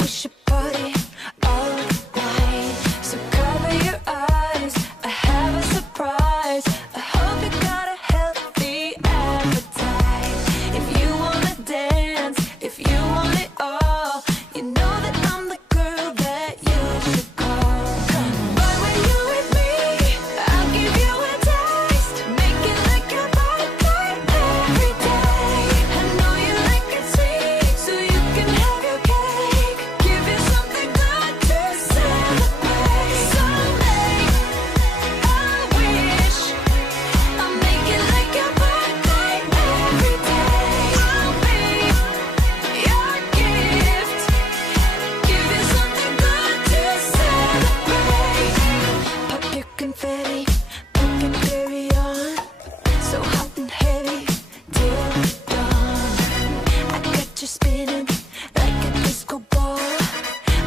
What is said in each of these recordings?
We should party all night. So cover your eyes. I have a surprise. I hope you got a healthy appetite. If you wanna dance, if you want it all, you know that I'm the girl that you should call. But when you with me, I'll give you a taste. Make it like your birthday every day. I know you like it sweet, so you can have your cake. Give you something good to celebrate. Someday, I wish I'll make it like your birthday every day. I'll be your gift. Give you something good to celebrate. Pop your confetti, put your berry on. So hot and heavy till dawn. I got you spinning like a disco ball.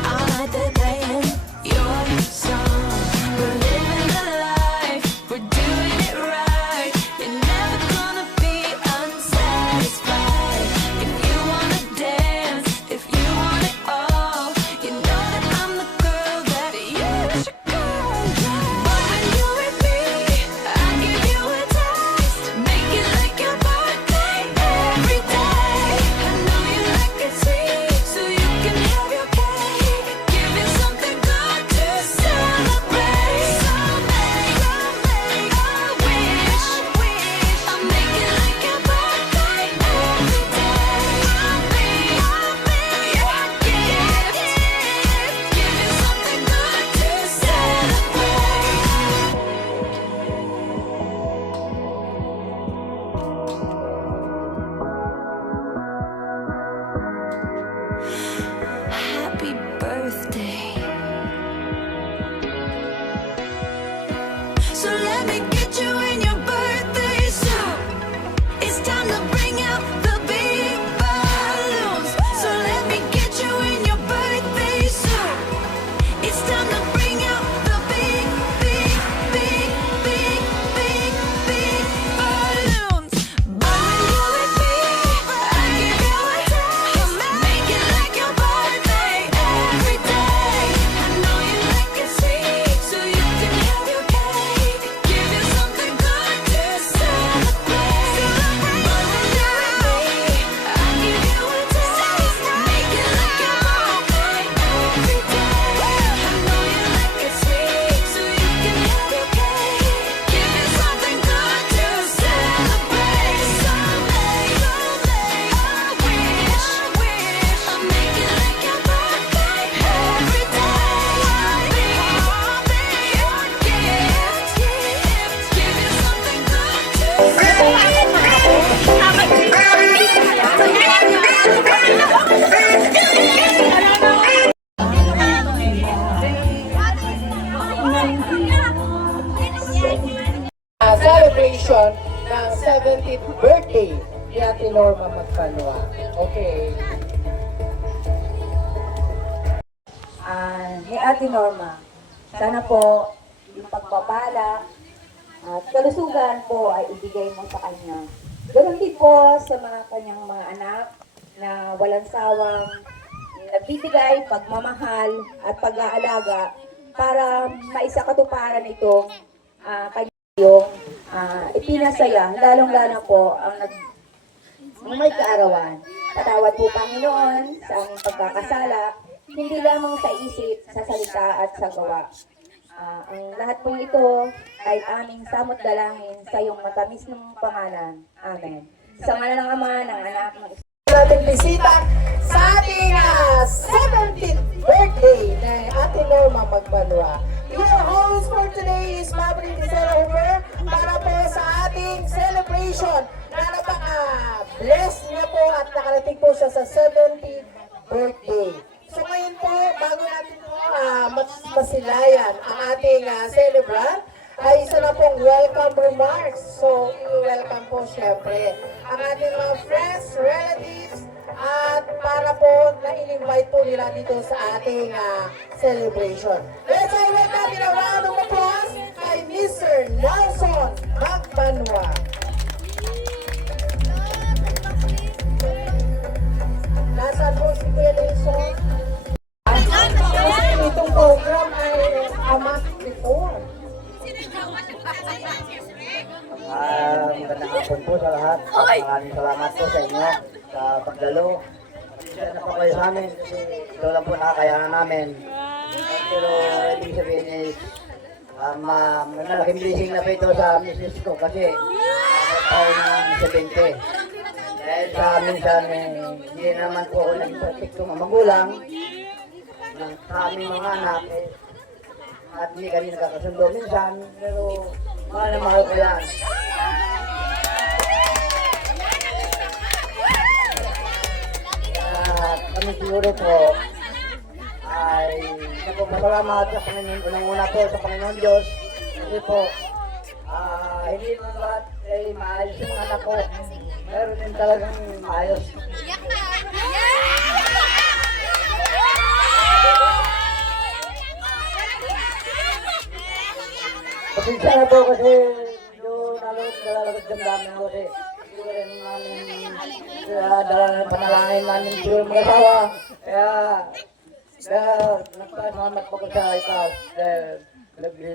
All night they're playing your song. We're living the life, we're doing it right. You're never gonna be unsatisfied. If you wanna dance, if you want it all, you know that I'm the girl that you should call. But when you're with me, I give you a taste. Make it like your birthday every day. I know you like it sweet, so you can have your cake. Give you something good to celebrate. Someday, I wish I'll make it like your birthday every day. I'll be your gift. Give you something good to celebrate. Happy birthday. So let me get you in your birthday suit. It's time to bring out the big balloons. So let me get you in your birthday suit. It's time to bring out the big, big, big, big, big, big balloons. But when you're with me, I give you a taste. Make it like your birthday every day. I know you like it sweet, so you can have your cake. Give you something good to celebrate. But when you're with me, I give you a taste. Make it like your birthday every day. I know you like it sweet, so you can have your cake. Give you something good to celebrate. Someday, I wish I'll make it like your birthday every day. I'll be your gift. Give you something good to Celebration ng 70th birthday ni Ate Norma Magpanwa. Okay. Ni Ate Norma, sana po yung pagpapala at kalusugan po ay ibigay mo sa kanya. Ganoon din po sa mga kanyang mga anak na walang sawang nagbibigay pagmamahal at pag-aalaga para maisakatuparan itong kanyang ipinasaya, lalong-lalo po ang may kaarawan. Patawad po Panginoon sa aming pagkakasala, hindi lamang sa isip, sa salita at sa gawa. Ang lahat po ito ay aming samot dalangin sa iyong matamis ng pangalan. Amen. Sa ngalan ng Ama, ng Anak, ng Ating bisita sa ating 70th birthday ni Ate Norma Magpanwa. Your host for today is Mabri Gisela Huber para po sa ating celebration na napaka-bless niya po at nakarating po siya sa 70th birthday. So ngayon po, bago natin po masilayan ang ating celebrant, ay isa na pong welcome remarks. So, welcome po syempre ang ating mga friends, relatives, at para po na-invite po nila dito sa ating celebration. Let's all welcome in a round of applause kay Mr. Nelson Magpanwa. Nasaan po si Kuya Nelson? po sa lahat. Maraming salamat po sa inyo sa pagdalo. Pasensya na po kayo sa amin kasi ito lang po nakakayanan namin. Pero ibig sabihin is malaking blessing na po ito sa misis ko kasi taon ng 70. Dahil sa minsan hindi naman po ako naging perfecto magulang sa aming mga anak at hindi kami nakakasundo minsan pero mahal na mahal ko yan. At kami siguro po ay nagpapasalamat sa Panginoon. Unang-una po sa Panginoon Diyos kasi po hindi naman lahat ay maayos yung anak ko. Meron din talagang maayos. Pasensya na po kasi yung nalalagod damdamin ako kasi siguro rin namin dala ng panalangin namin siguro mga asawa. Kaya nagpasalamat po ko sa ikaw dahil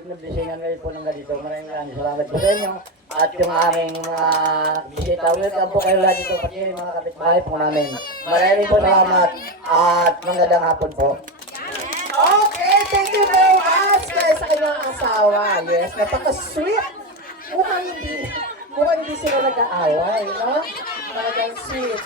nagbisingan kayo po ng ganito. Maraming salamat po sa inyo. At yung aming mga bisita, welcome po kayo lahat dito pati yung mga kapitbahay po namin. Maraming po salamat at magandang hapon po. Okay, thank you very much kaya sa kanyang asawa. Yes, napaka-sweet. Mukhang hindi sila nag-aaway, no? Talagang sweet.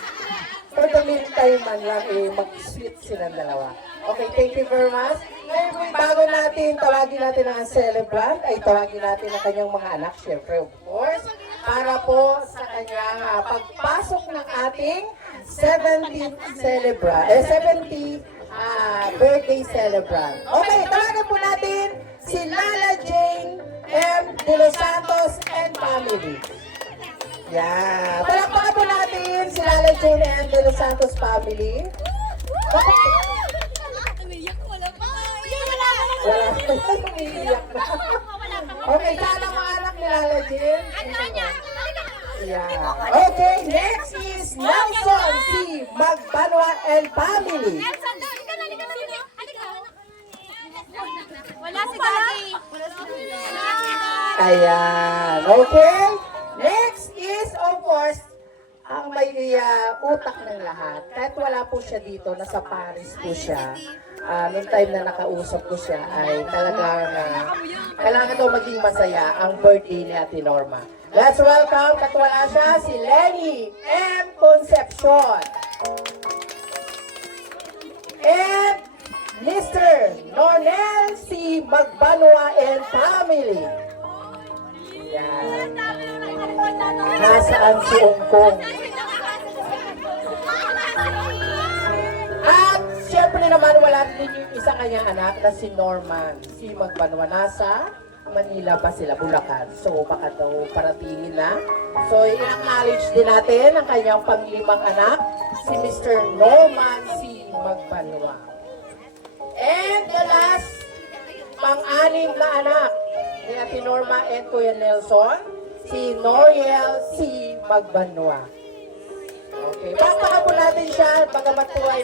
For the meantime man lang, mag-sweet silang dalawa. Okay, thank you very much. Ngayon, bago natin tawagin natin ang celebrant, ay tawagin natin ang kanyang mga anak, syempre, of course, para po sa kanyang pagpasok ng ating 70th celebrant, 70th birthday celebrant. Okay, tawagan po natin si Lala Jane M. De Los Santos and family. Yeah. Palakpakan po natin si Lala Jane M. De Los Santos family. Wala pa umiiyak na. Okay, sana mga anak ni Lala Jane. Yeah. Okay, next is Nelson C. Magbanwa and family. Wala si Daddy. Ayan. Okay. Next is, of course, ang may utak ng lahat. Kahit wala po siya dito, nasa Paris po siya. Noong time na nakausap ko siya ay talagang kailangan daw maging masaya ang birthday ni Ate Norma. Let's welcome, katwala siya, si Lenny M. Concepcion. And Mr. Nornel C. Magbanwa and family. Yan. Nasaan si Ongkong? At syempre naman wala din yung isa kanyang anak na si Norman. Si Magbanwa nasa Manila pa sila, Bulacan. So baka daw paratingin na. So i-acknowledge din natin ang kanyang panglimang anak, si Mr. Norman C. Magbanwa. And the last, pang-anim na anak ni Ate Norma and Kuya Nelson, si Noriel C. Magbanwa. Okay, pakpakan po natin siya, bagamat po ay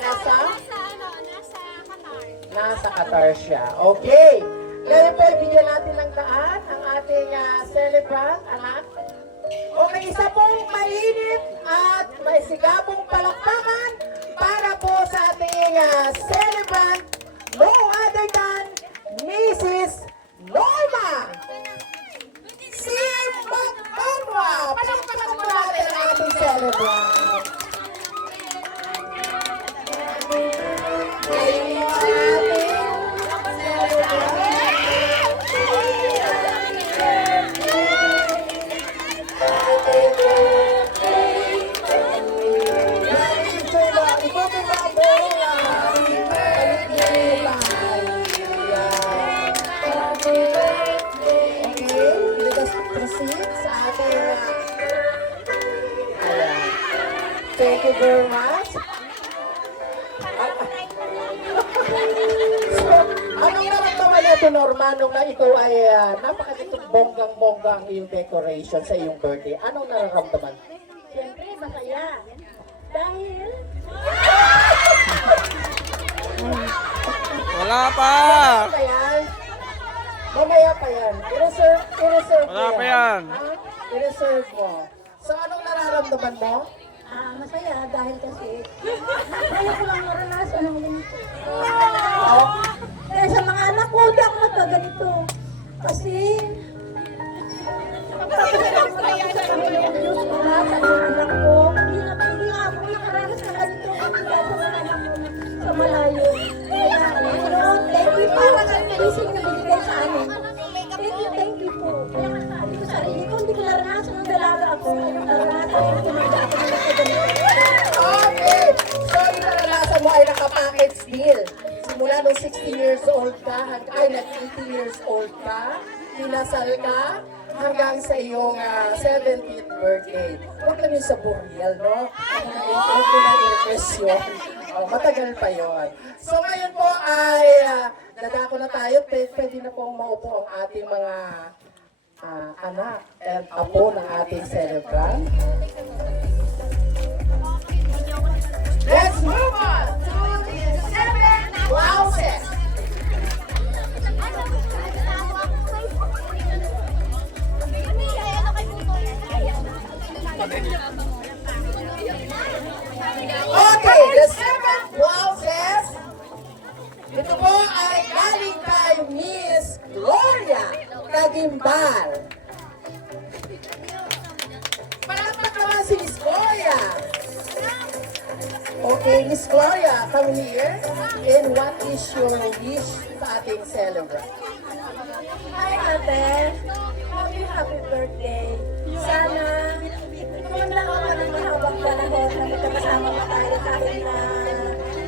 nasa Qatar siya. Okay, ngayon po, bigyan natin ng daan ang ating celebrant, anak. Okay, isa pong mainit at may sigabong palakpakan para po sa ating celebrant, no other than Mrs. Norma C. Magbanwa. Palakpakan po natin ang ating celebrant. Thank you very much. So, anong naramdaman natin, Norma, nung na ikaw ay napakatitong bonggang-bongga ang iyong decoration sa iyong birthday? Anong nararamdaman? Siyempre, masaya. Dahil, Wala pa! Mamaya pa yan. Mamaya pa yan. I-reserve Wala mo pa yan. Ha? I-reserve mo. So, anong nararamdaman mo? Masaya dahil kasi kaya ko lang naranasan ng ganito. Kaya sa mga anak ko, hindi ako nagkaganito. Kasi pagkakasalamat ako sa Panginoon Diyos ko lahat sa mga anak ko. Hindi nga ako nakaranas na ganito. Kaya sa mga anak ko sa malayo. Kaya, Panginoon, thank you po. Blessing na binigay sa amin. Thank you po. Sabi ko sa sarili ko, hindi ko naranasan ng dalaga ako. Naranasan ko tumanda ako ng nakaganito. Okay! So, yung naranasan mo ay nakapackage deal. Simula nung 60 years old ka, ay nag-80 years old ka, pinasal ka, hanggang sa iyong 70th birthday. Huwag lang yung sa burial, no? Huwag ko na impression. Matagal pa yon. So, ngayon po ay dadako na tayo. Pwede na pong maupo ang ating mga anak at apo ng ating celebrant. Let's move on to the 7 blouses. Okay, the 7 blouses. Ito po ay galing kay Miss Gloria Cagimbal. Palakpakan si Miss Gloria. Okay, Miss Gloria, come here. And what is your wish sa ating celebrant? Hi, ate. Happy birthday. Sana, kumanda ka pa ng mahabang panahon na magkakasama pa tayo kahit na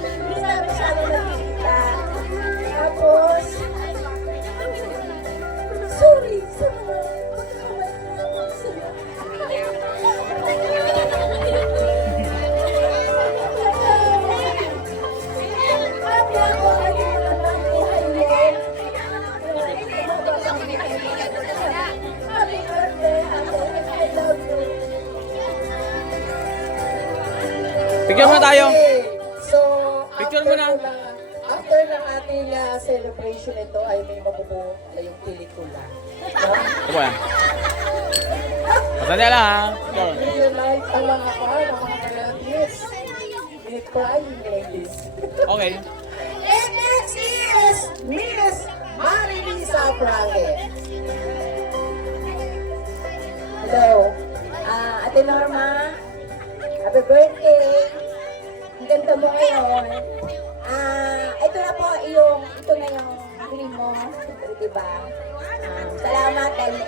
hindi namin sana nakikita. Tapos, sorry sa mga pagkakamay na ako sa'yo. Happy ako naging magandang buhay mo. Happy birthday, ate. I love you. Picture mo tayo. Okay. So, Picture mo na. After ng ating celebration ito ay may mabubuo na yung pelikula. No? Ito ba yan? Matanda lang ha. Ito. Realize ang mga relatives. May crying ladies. Okay. And next is Miss Marilisa Frange. Hello. Ate Norma, happy birthday. Ang ganda mo ngayon. Ito na po ito na yung dream mo, di ba? Salamat dahil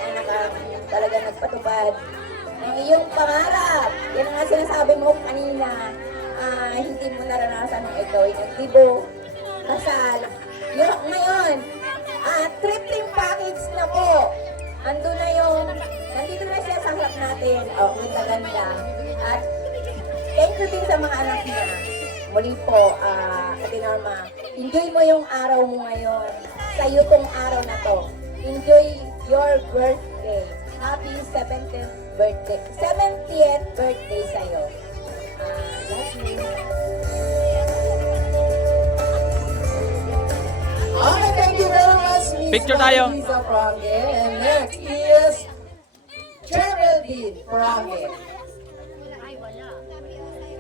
talaga nagpatubad ng iyong pangarap. Yan ang nga sinasabi mo kanina. Hindi mo naranasan ng ikaw ay nagdibo, kasal. Ngayon, trip team package na po. Nandito na siya sa harap natin. Ganda. At thank you din sa mga anak niya. Muli po, Ate Norma, enjoy mo yung araw mo ngayon. Sa'yo tong araw na to. Enjoy your birthday. Happy 70th birthday. 70th birthday sa'yo. Love you. Okay, thank you very much, Miss Picture tayo. Marilisa Frange. And next is Geraldine Frange.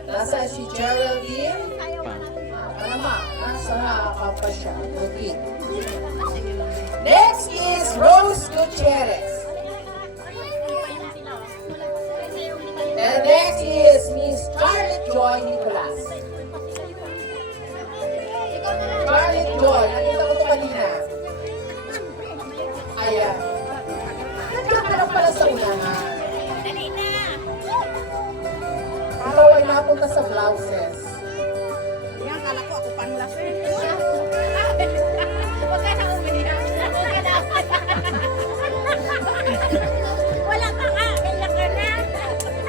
Nasa si Geraldine? Nasa pa siya. Okay. Next is Rose Gutierrez. And next is Miss Charlotte Joy Nicolas. Charlotte Joy, nakita ko ito kanina. Ayan. Nagkakarap pala sa unahan. Ikaw ay napunta sa blouses. Yan, kala ko ako panlasin. Huwag ka na umiyak. Wala ka nga, kailan ka na.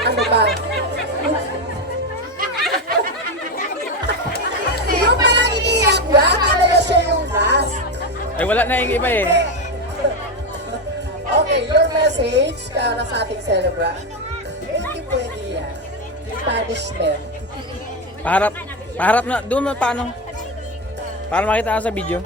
Ano ba? Yung parang iniyak ba? Talaga siya yung last. Ay wala na yung iba eh. Okay, your message para sa ating celebrant. Hindi pwede yan. Yung punishment. Paharap na. Doon na paano? Para makita ka sa video.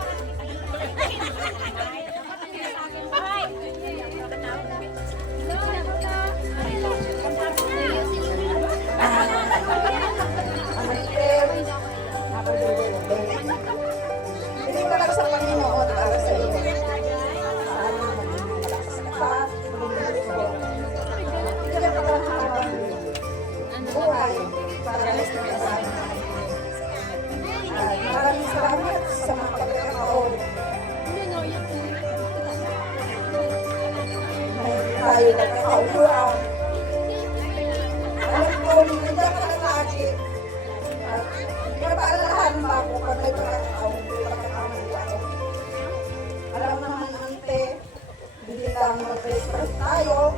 kaupuan. Alam ko, nandiyan ka na lagi. At pinapaalalahan mo ako pag may pagkakakamali ako. Alam naman, ante, hindi lang mag-express tayo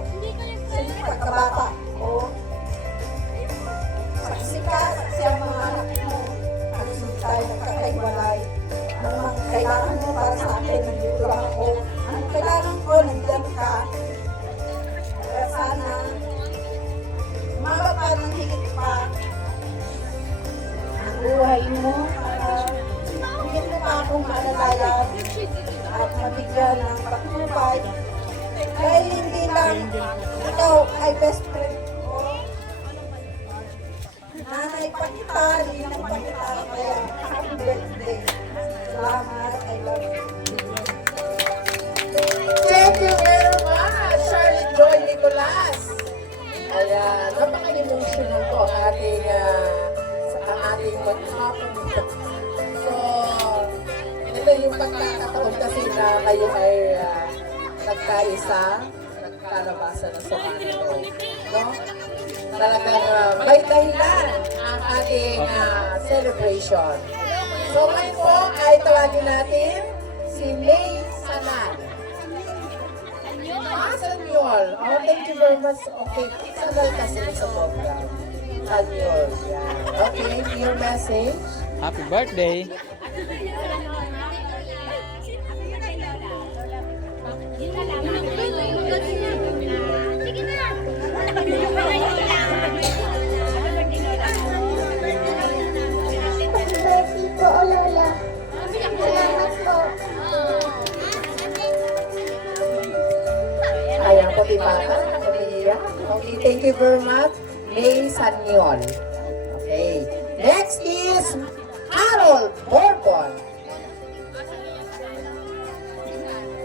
sa pagkabata ko. Saksi ka, saksi ang mga anak mo. Alis mo tayo nagkakaiwalay. Ano mang kailangan mo para sa akin, nandito lang ako. Anong kailangan ko, nandiyan ka. Kaya sana, umabot pa ng higit pa ang buhay mo para bigyan mo pa akong maalalayan at mabigyan ng patnupay. Dahil hindi lang ikaw ay best friend ko. Nanay pa kita, ninang pa kita, kaya happy birthday. Salamat, I love you. Thank you very much, Charlotte Joy Nicolas. Ayan, napaka-emotional po ang ating maghapon. So, ito yung pagkakataon kasi na kayo ay nagkaisa, nagkalabasan na sa kanilo. No? Talagang may dahilan ang ating celebration. So, ngayon po ay tawagin natin si May Sanal. Sanyol. Oh, thank you very much. Okay, Sanal kasi sa program. Sanyol. Yeah. Okay, your message. Happy birthday. Ayan po, Tibata. Okay, thank you very much. May Sanyol. Okay. Next is Harold Bourbon.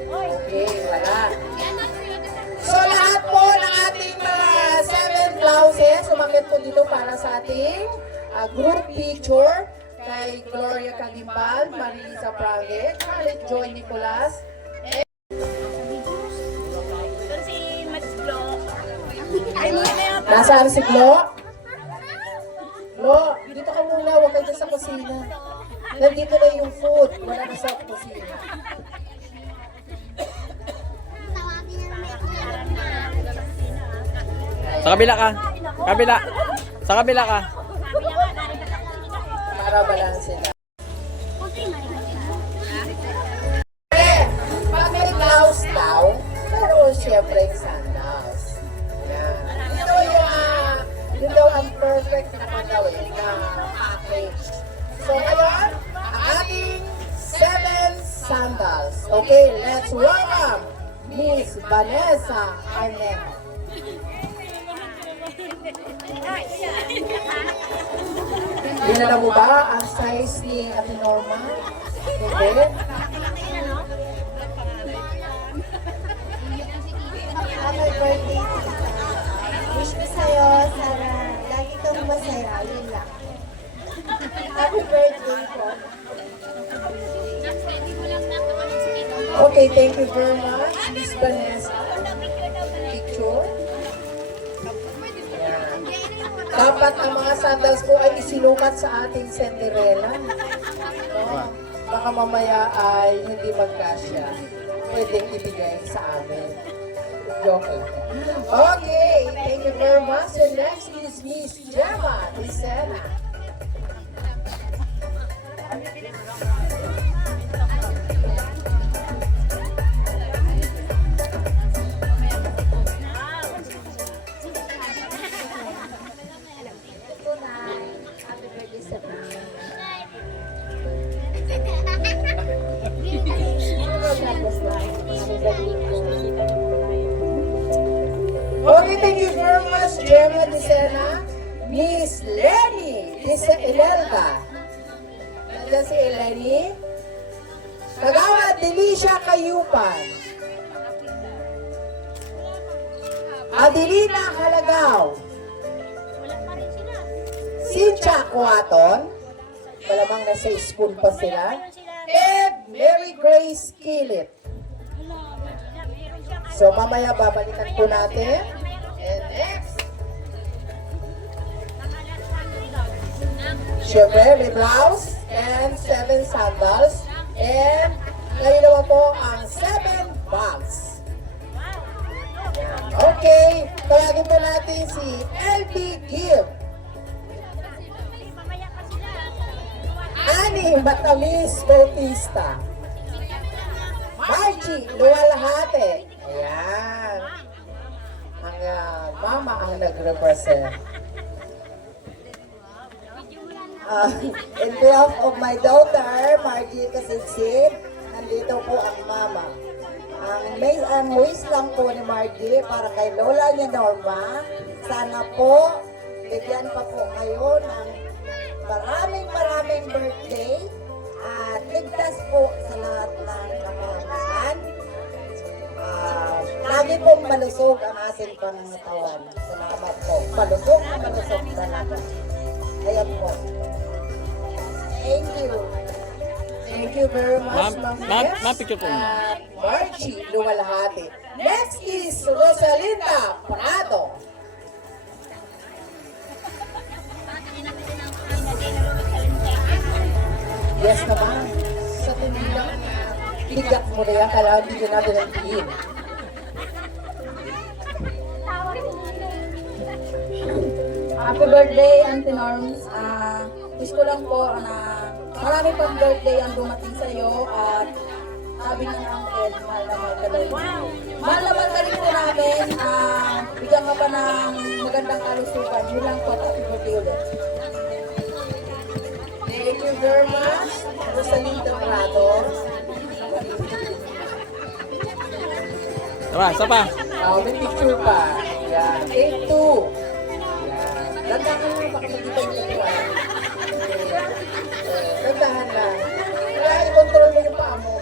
Okay, wala. So lahat po ng ating mga 7 blouses, umakit po dito para sa ating group picture kay Gloria Calimbal, Marisa Prague, Charlotte Joy Nicolas, nasaan si Glo? Glo, dito ka muna, huwag ka dyan sa kusina. Nandito na yung food, wala na sa kusina. Sa kabila ka. Kabila. Sa kabila ka. Para balanse na. Pag may blouse daw, pero siyempre yung sandals. Yan. Yun daw ang perfect na panawin na package. So ngayon, ang ating 7 sandals. Okay, let's welcome Miss Vanessa Arnejo. Dinala mo ba ang size ni Ate Norma? Hindi? Happy birthday, tita. Wish ko sa'yo, sana lagi kang masaya. Yun lang. Happy birthday po. Okay, thank you very much, Miss Vanessa. Picture. Yan. Dapat ang mga sandals po ay isinukat sa ating Cinderella. No? Baka mamaya ay hindi magkasya. Pwedeng ibigay sa amin. Joke lang. Okay, thank you very much. And next is Miss Gemma Lucena. Happy birthday sa mga. Tapos na, happy birthday po. Okay, thank you very much, Gemma Lucena. Miss Lenny Elelga. Nandiyan si Lenny. Kagawad Delicia Kayupan. Adelina Halagaw. Cynthia Cuaton. Malamang nasa spoon pa sila. And Mary Grace Kilit. So mamaya babalikan po natin And next, syempre, may blouse and 7 sandals. And ngayon naman po ang 7 bags. Okay, tawagin po natin si LB Gibb. Ani Matamis Bautista. Margie Luwalhate. Ayan. Ang mama ang nag-represent. In behalf of my daughter, Margie Kasinsin, nandito po ang mama. Ang wish lang po ni Margie para kay Lola niya Norma, sana po bigyan pa po kayo ng maraming birthday at ligtas po sa lahat ng kapangalan. Lagi pong malusog ang ating pangangatawan. Salamat po. Malusog na malusog talaga. Ayan po. Thank you. Thank you very much, Ma'am, picture po muna. At Margie Luwalhate. Next is Rosalinda Prado. Yes naman. Sa tingin lang, bigat mo na yan. Kailangan bigyan natin ng tingin. Happy birthday, Auntie Norms. Wish ko lang po na marami pang birthday ang dumating sa iyo at sabi ng Uncle, mahal na mahal ka daw. Mahal na mahal ka rin po namin. Bigyan ka pa ng magandang kalusugan. Yun lang po, happy birthday ulit. Thank you very much, Rosalinda Prado. Isa pa. May picture pa. Yan. Take 2. Yan. Dandahan mo, makikita niyo ito. Dandahan lang. Kaya i-control mo yung paa mo.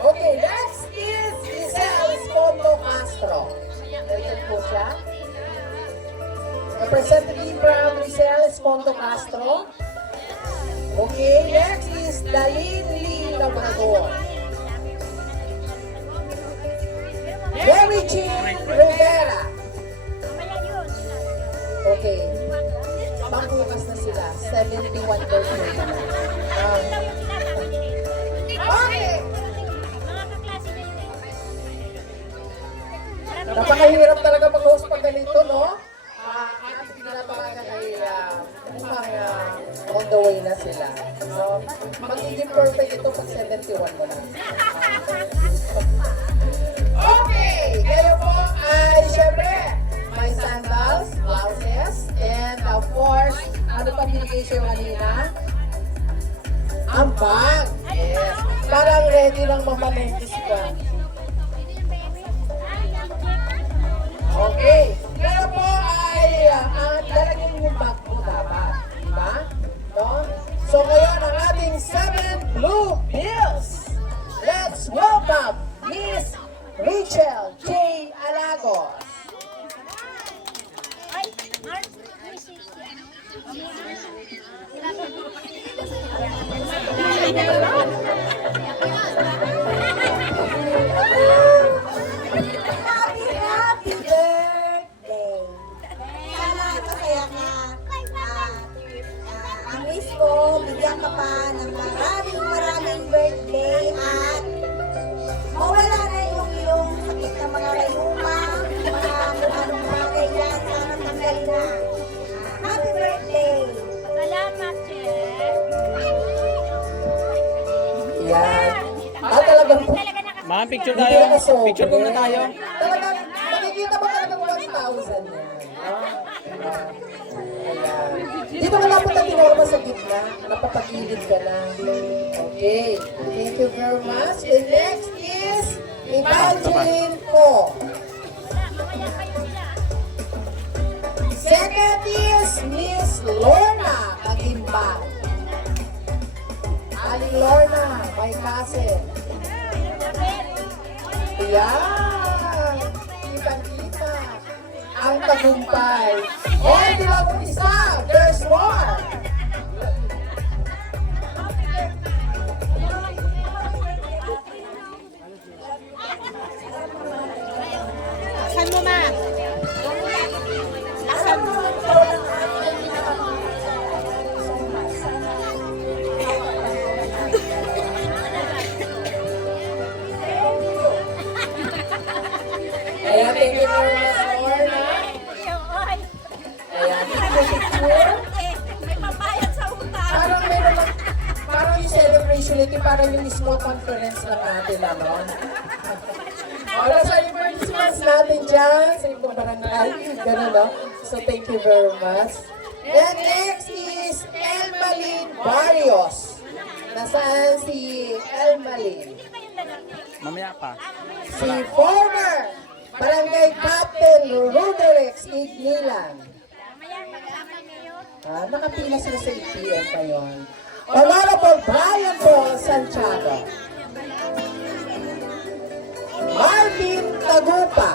Okay, next is Giselle Escondo Castro. Ganyan po siya. Representative from Giselle Escondo Castro. Okay, next is Dalin Lee Labrador. Mary Jean Rivera. Okay. Pangbukas na sila. 71 birthday. Okay. Napakahirap talaga mag-host pag ganito, no? At pinapakan ay on the way na sila. So, magiging perfect ito pag 71 mo na. Okay! Ngayon po ay syempre may sandals, blouses, and of course, ano pa binigay siya kanina? Ang bag! Yes! Parang ready lang mamalentis ka. Okay! Ngayon po ay lalagyan yung bag mo dapat. Diba? No? So ngayon ang ating 7 Blue Bills. Let's welcome Miss Rachel J. Alagos. Happy birthday! Sana masaya ka. Ang wish ko, bigyan ka pa ng maraming birthday at mawala na yung iyong sakit na mga rayuma, mga kung anong bagay yan, sana tanggalin na. Happy birthday! Salamat, Chef. Yan. Talagang Ma'am, picture hindi tayo. na sobrang. Picture muna tayo. Talagang makikita mo talagang 1,000 yan. Ayan. Dito ka lang punta tinorma sa gitna. Napapagilid ka lang. Okay. Thank you very much. And next is Evangeline Ko. Second is Miss Lorna Kagimbang. Aling Lorna, my cousin. Ayan! Kitang-kita ang tagumpay. And di lang isa, there's more! Saan mo, ma? facility para yung small conference lang natin, ano? Wala sa emergencies natin dyan, sa ibang barangay. Ganun, no? So, thank you very much. Then next is Elmalyn Barrios. Nasaan si Elmalyn? Mamaya pa. Si former Barangay Captain Roderick Ignilan. Nakapila sila sa ATM ngayon. Honorable Brian Paul Santiago. Marvin Tagupa.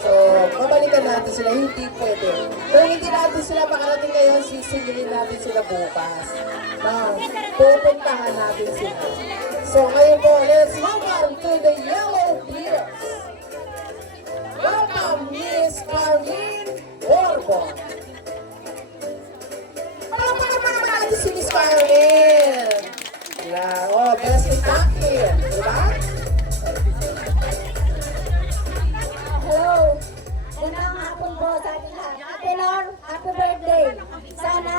So, babalikan natin sila. Hindi pwede. Kung hindi natin sila makarating ngayon, sisingilin natin sila bukas. Pupuntahan natin sila. So, ngayon po, let's move on to the Yellow Bears. Welcome, Miss Carlene Borbon. Palapalaman naman natin si Miss Carlene. Yeah, oh, best in acting. Diba? Hello! Magandang hapon po sa ating lahat. Ate Lord, happy birthday! Sana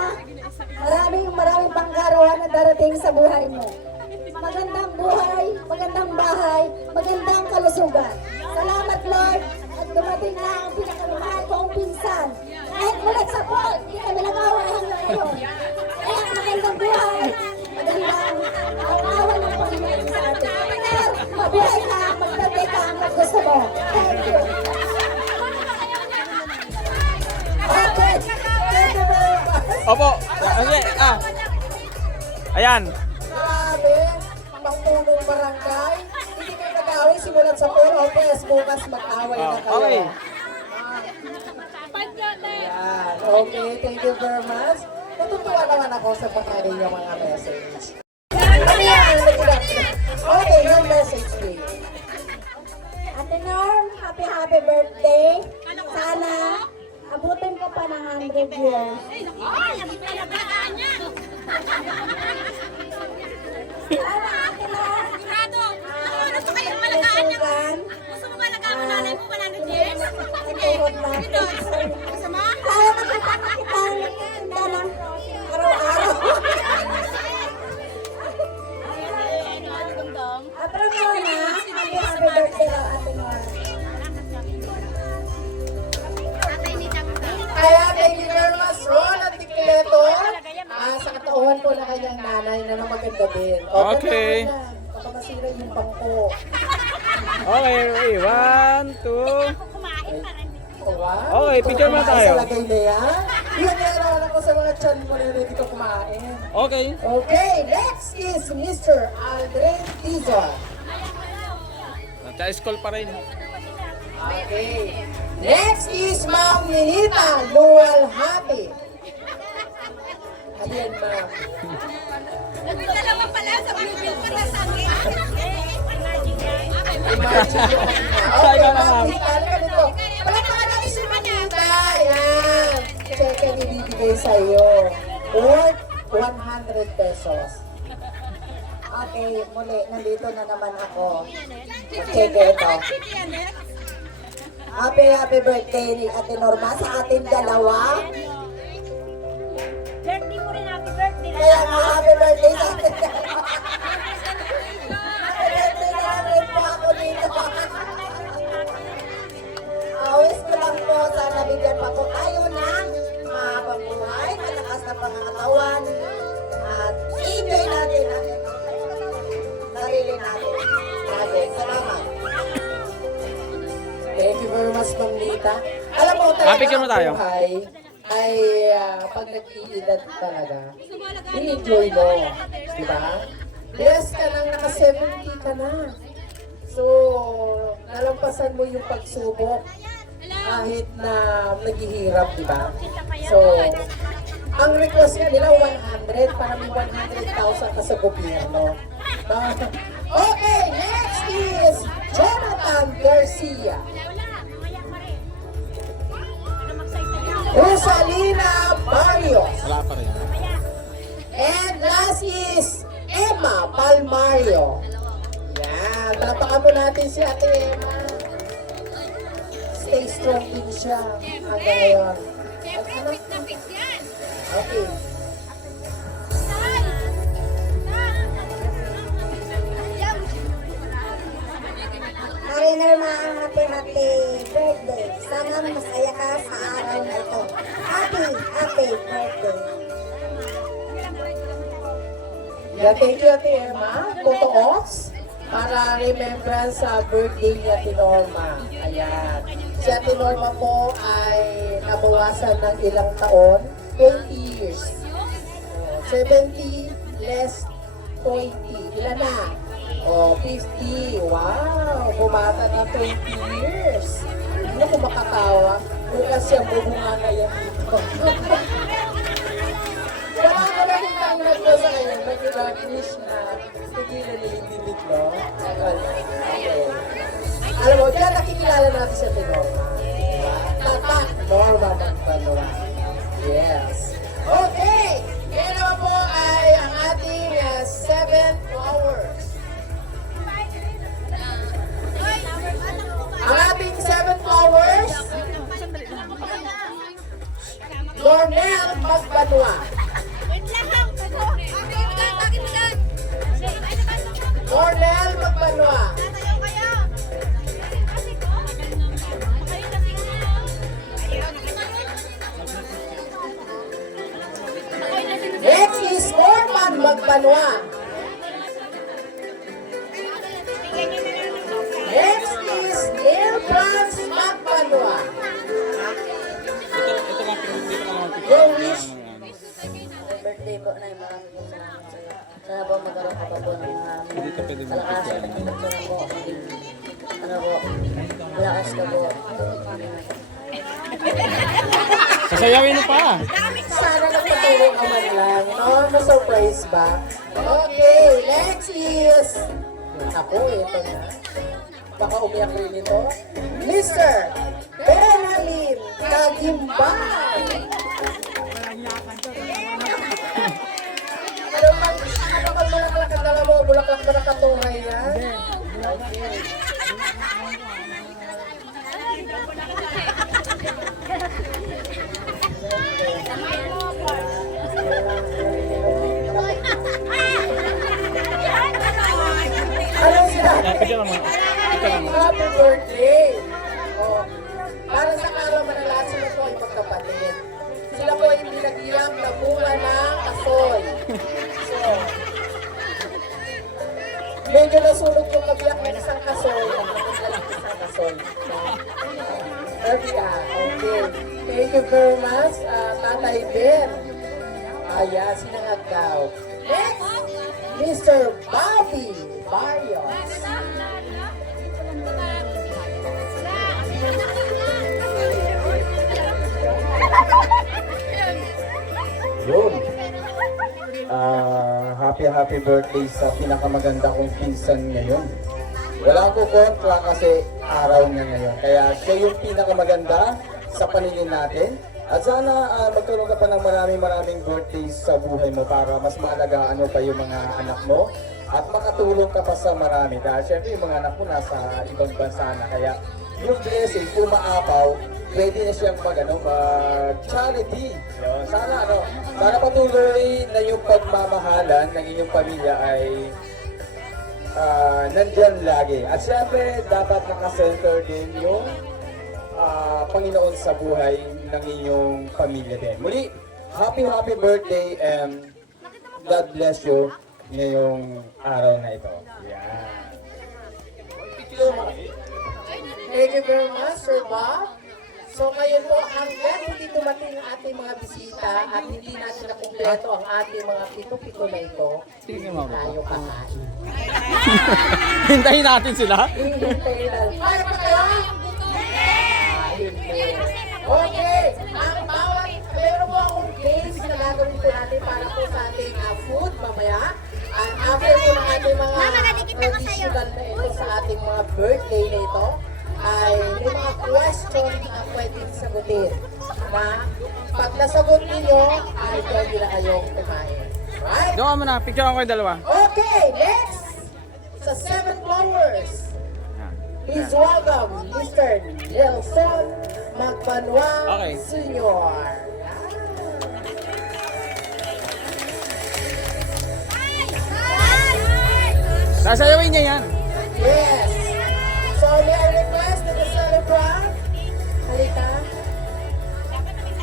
maraming pangkaroon na darating sa buhay mo. Magandang buhay, magandang bahay, magandang kalusugan. Salamat Lord at dumating na ang pinakamahal kong pinsan. Kahit ulit sa Paul, hindi kami nag-away hanggang ngayon. Kaya magandang buhay, magandang awan ng Panginoon sa atin. Lord, mabuhay ka, magtatay ka ang gusto mo. Thank you. Okay. Thank you very much. Opo. Okay. Ayan. Grabe, pangpunong barangay. Hindi kayo nag-away simulan sa 4 August. Bukas mag-away na kayo. Okay. Yan. Okay, thank you very much. Natutuwa naman ako sa mga niyo mga message. Okay, your message please. Ate Norm, happy birthday. Sana abutin ka pa ng 100 years. Sana Ate Norm, kalusugan. Sana makita kita ng araw-araw. Ate Mona, happy birthday daw Ate Norm. Kaya thank you very much, Ron at Tikleto. Sa katauhan po na kanyang nanay na maganda din. Okay. Baka masira yung bangko. Okay, okay. 1, 2. Oh, wow. Okay, picture muna tayo. Sa lagay na yan. Yun yan naman ako sa mga chan mo na ready ko kumain. Okay. Okay, next is Mr. Aldrin Tizon. Naka-school pa rin. Okay. Next is Ma'am Ninita Lual Happy. Ayan, ma'am. Dalawa pala sa bluebill pala sa akin. Imagine yun. Ikaw Okay, na, ma'am. ma'am. Ninita, ganito. Palapakanan natin si Ninita. Ayan. Check and ibibigay sa'yo. Worth 100 pesos. Okay, muli, nandito na naman ako. Okay, ito. Happy birthday ni Ate Norma sa ating dalawa. Birthday mo rin, happy birthday. Kaya nga, happy birthday sa ating dalawa. Happy birthday na rin po ako dito. Awis ko lang po, sana bigyan pa po tayo ng mahabang buhay, malakas na pangangatawan, at enjoy natin ang sarili natin. Salamat. Thank you very much, Ma'am Nita. Alam mo, Picture mo tayo. ang buhay ay pag nag-iedad talaga, i-enjoy mo. Diba? Blessed ka nang naka-70 ka na. So, nalampasan mo yung pagsubok kahit na naghihirap, diba? So, ang request nga nila 100 para may 100,000 ka sa gobyerno. Okay, next is Jonathan Garcia. Rosalina Barrios. Wala pa rin. And last is Emma Palmario. Yan, talapakan mo natin si Ate Emma. Stay strong din siya hanggang ngayon. Okay. birthday. Sana masaya ka sa araw na ito. Happy birthday. Yeah, thank you, Ate Emma. Photo-ops para remembrance sa birthday ni Ate Norma. Ayan. Si Ate Norma po ay nabawasan ng ilang taon, 20 years. 70 less 20. Ilan na? 50. Wow! Bumata na 20 years. Hindi ko makatawa. Bukas siya bubunga na yan dito. Wala ka na rin tanggap ko sa kanya. Nag-wish na hindi na nilibig, no? Okay. Alam mo, dyan nakikilala natin sa Norma. Tatak Norma Magbanwa. Yes. Okay! Yan naman po ay ang ating 7 flowers. Ang ating 7 flowers, Lornel Magbanwa. Lornel Magbanwa. Next is Norman Magbanwa. Next is Neil Franz Magbanwa. Ito nga dito lang ang picture. Your wish. Birthday po na maraming po salamat sa iyo. Sana po magkaroon ka pa po ng Hindi ka pwede kalakasan ng pagkaroon po. Ano po, malakas ka po. Sasayawin mo pa. Sana nagpatulong ka man lang. No, na-surprise ba? Okay, next is... Ako, ito na. Baka umiyak rin ito. Mr. Benjamin Kagimbay. Ano bang bulaklak ang dala mo? Bulaklak ba nakatungay yan? Okay. Ano siya? Picture lang mo. Picture lang mo. Happy birthday! Oh, para sa karamanalan sila po ay magkapatid. Sila po ay binagyan na bunga ng asoy. So, medyo nasulog yung kabiyak ng isang kasoy. Isang kasoy. Okay. Thank you very much, Tatay Ben. Ayan, sinangag daw. Next, Mr. Bobby Barrios. Yun. Happy birthday sa pinakamaganda kong pinsan ngayon. Wala ko kontra kasi araw niya ngayon. Kaya siya yung pinakamaganda sa paningin natin. At sana magkaroon ka pa ng maraming birthdays sa buhay mo para mas maalagaan mo pa yung mga anak mo at makatulong ka pa sa marami. Dahil syempre yung mga anak mo nasa ibang bansa na. Kaya yung blessing, kung maapaw, pwede na siyang mag-charity. Sana patuloy na yung pagmamahalan ng inyong pamilya ay nandyan lagi. At syempre, dapat nakasenter din yung Panginoon sa buhay ng inyong pamilya din. Muli, happy birthday and God bless you ngayong araw na ito. Yeah. Thank you very much, Sir Bob. So ngayon po, hanggang hindi dumating ang ating mga bisita at hindi natin nakumpleto ang ating mga pito-pito na ito, hindi tayo kakain. Hintayin natin sila. Hintayin na. Kaya pa kayo? Okay, ang bawat, meron po akong games na gagawin po natin para po sa ating food mamaya. After po ng ating mga traditional na ito sa ating mga birthday na ito, ay may mga question na pwedeng sagutin. Na pag nasagot ninyo, ay pwede na kayong kumain. Right? Gawa mo na. Picture ako kayo dalawa. Okay, next! Sa 7 flowers. Please welcome Mr. Nelson Magbanwa Okay. Sr. Sasayawin niya yan. Yes. So may I request that the front. Halika.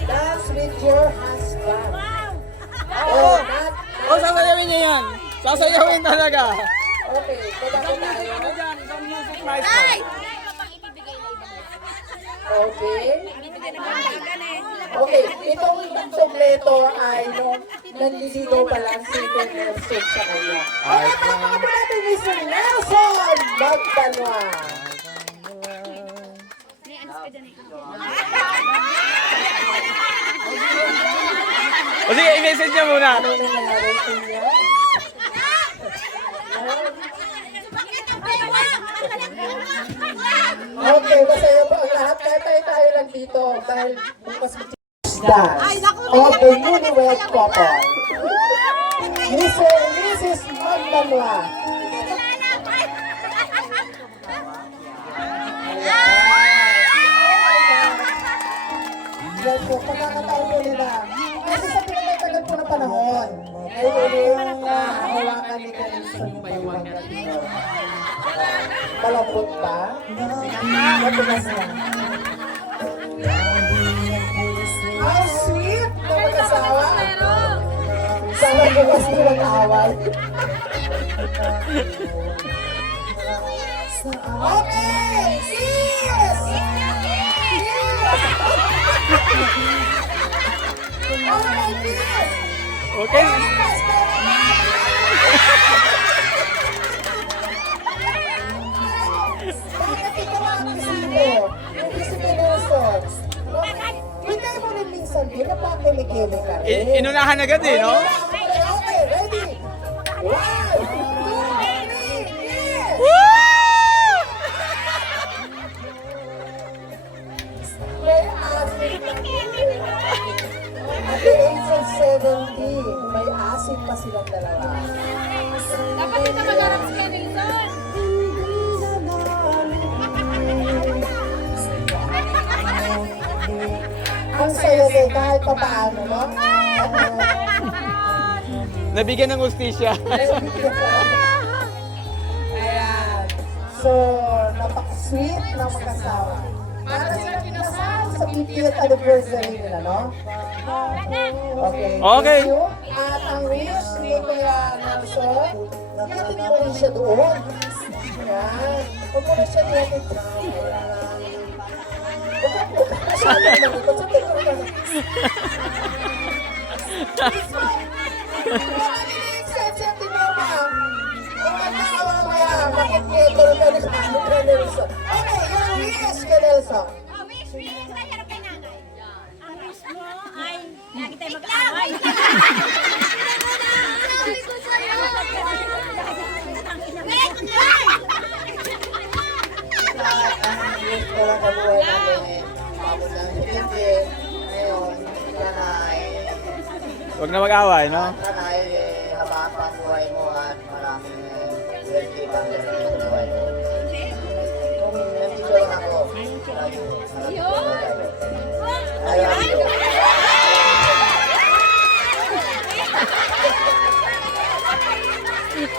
Dance with your husband. Oh, not. Oh, sasayawin niya yan. Sasayawin talaga. Okay, baba ko tayo. Isang music maestro. Okay. Okay, itong kompleto ay nung nanliligaw pa lang si Nelson sa kanya. Okay, palakpakan po natin ni Sir Nelson Magbanwa. O sige, i-message niya muna. Ano nangyayari sa inyo? Okay, masaya po ang lahat. Tayo lang dito dahil bukas dance of the newlywed couple. Mr. and Mrs. Magbanwa. Yan po, pagkakataon po nila. Kasi sa pinagtagal po ng panahon, ay uling hawakan ni Kalison yung mayuwagan dito. Malambot pa. Matigas na. How sweet na mag-asawa. Sana bukas po mag-away. Okay! Cheers! Okay. Bakit ikaw ang bisito? Hindi si Nelson. Hintay mo rin minsan din na pakiligili ka rin. Inunahan agad eh, no? Okay, ready? 1, 2, 3, Woo! may asin. At the age of 70, may asin pa silang dalawa. Dapat dito mag-arap si Kenilson. Ang saya din kahit pa paano, no? Nabigyan ng ustisya. Ayan. So, napaka-sweet ng mag-asawa. Para sila kinasal sa 50th anniversary nila, no? Okay. Okay. Thank you. At ang wish ni Kuya Nelson, natin mo rin siya doon. Ayan. Huwag mo na siya natin. Okay, your wish, Kuya Nelson. Oh, wish, ay harap kay nanay. Ang wish mo ay lagi tayo mag-away. Sabi ko sa'yo. Wait lang! Ang wish ko lang sa buhay natin eh. Tapos ang hindi, ngayon, sana ay, Huwag na mag-away, no? sana ay habaan pa ang buhay mo at maraming healthy family sa buhay mo. Kung nandito lang ako, I love you.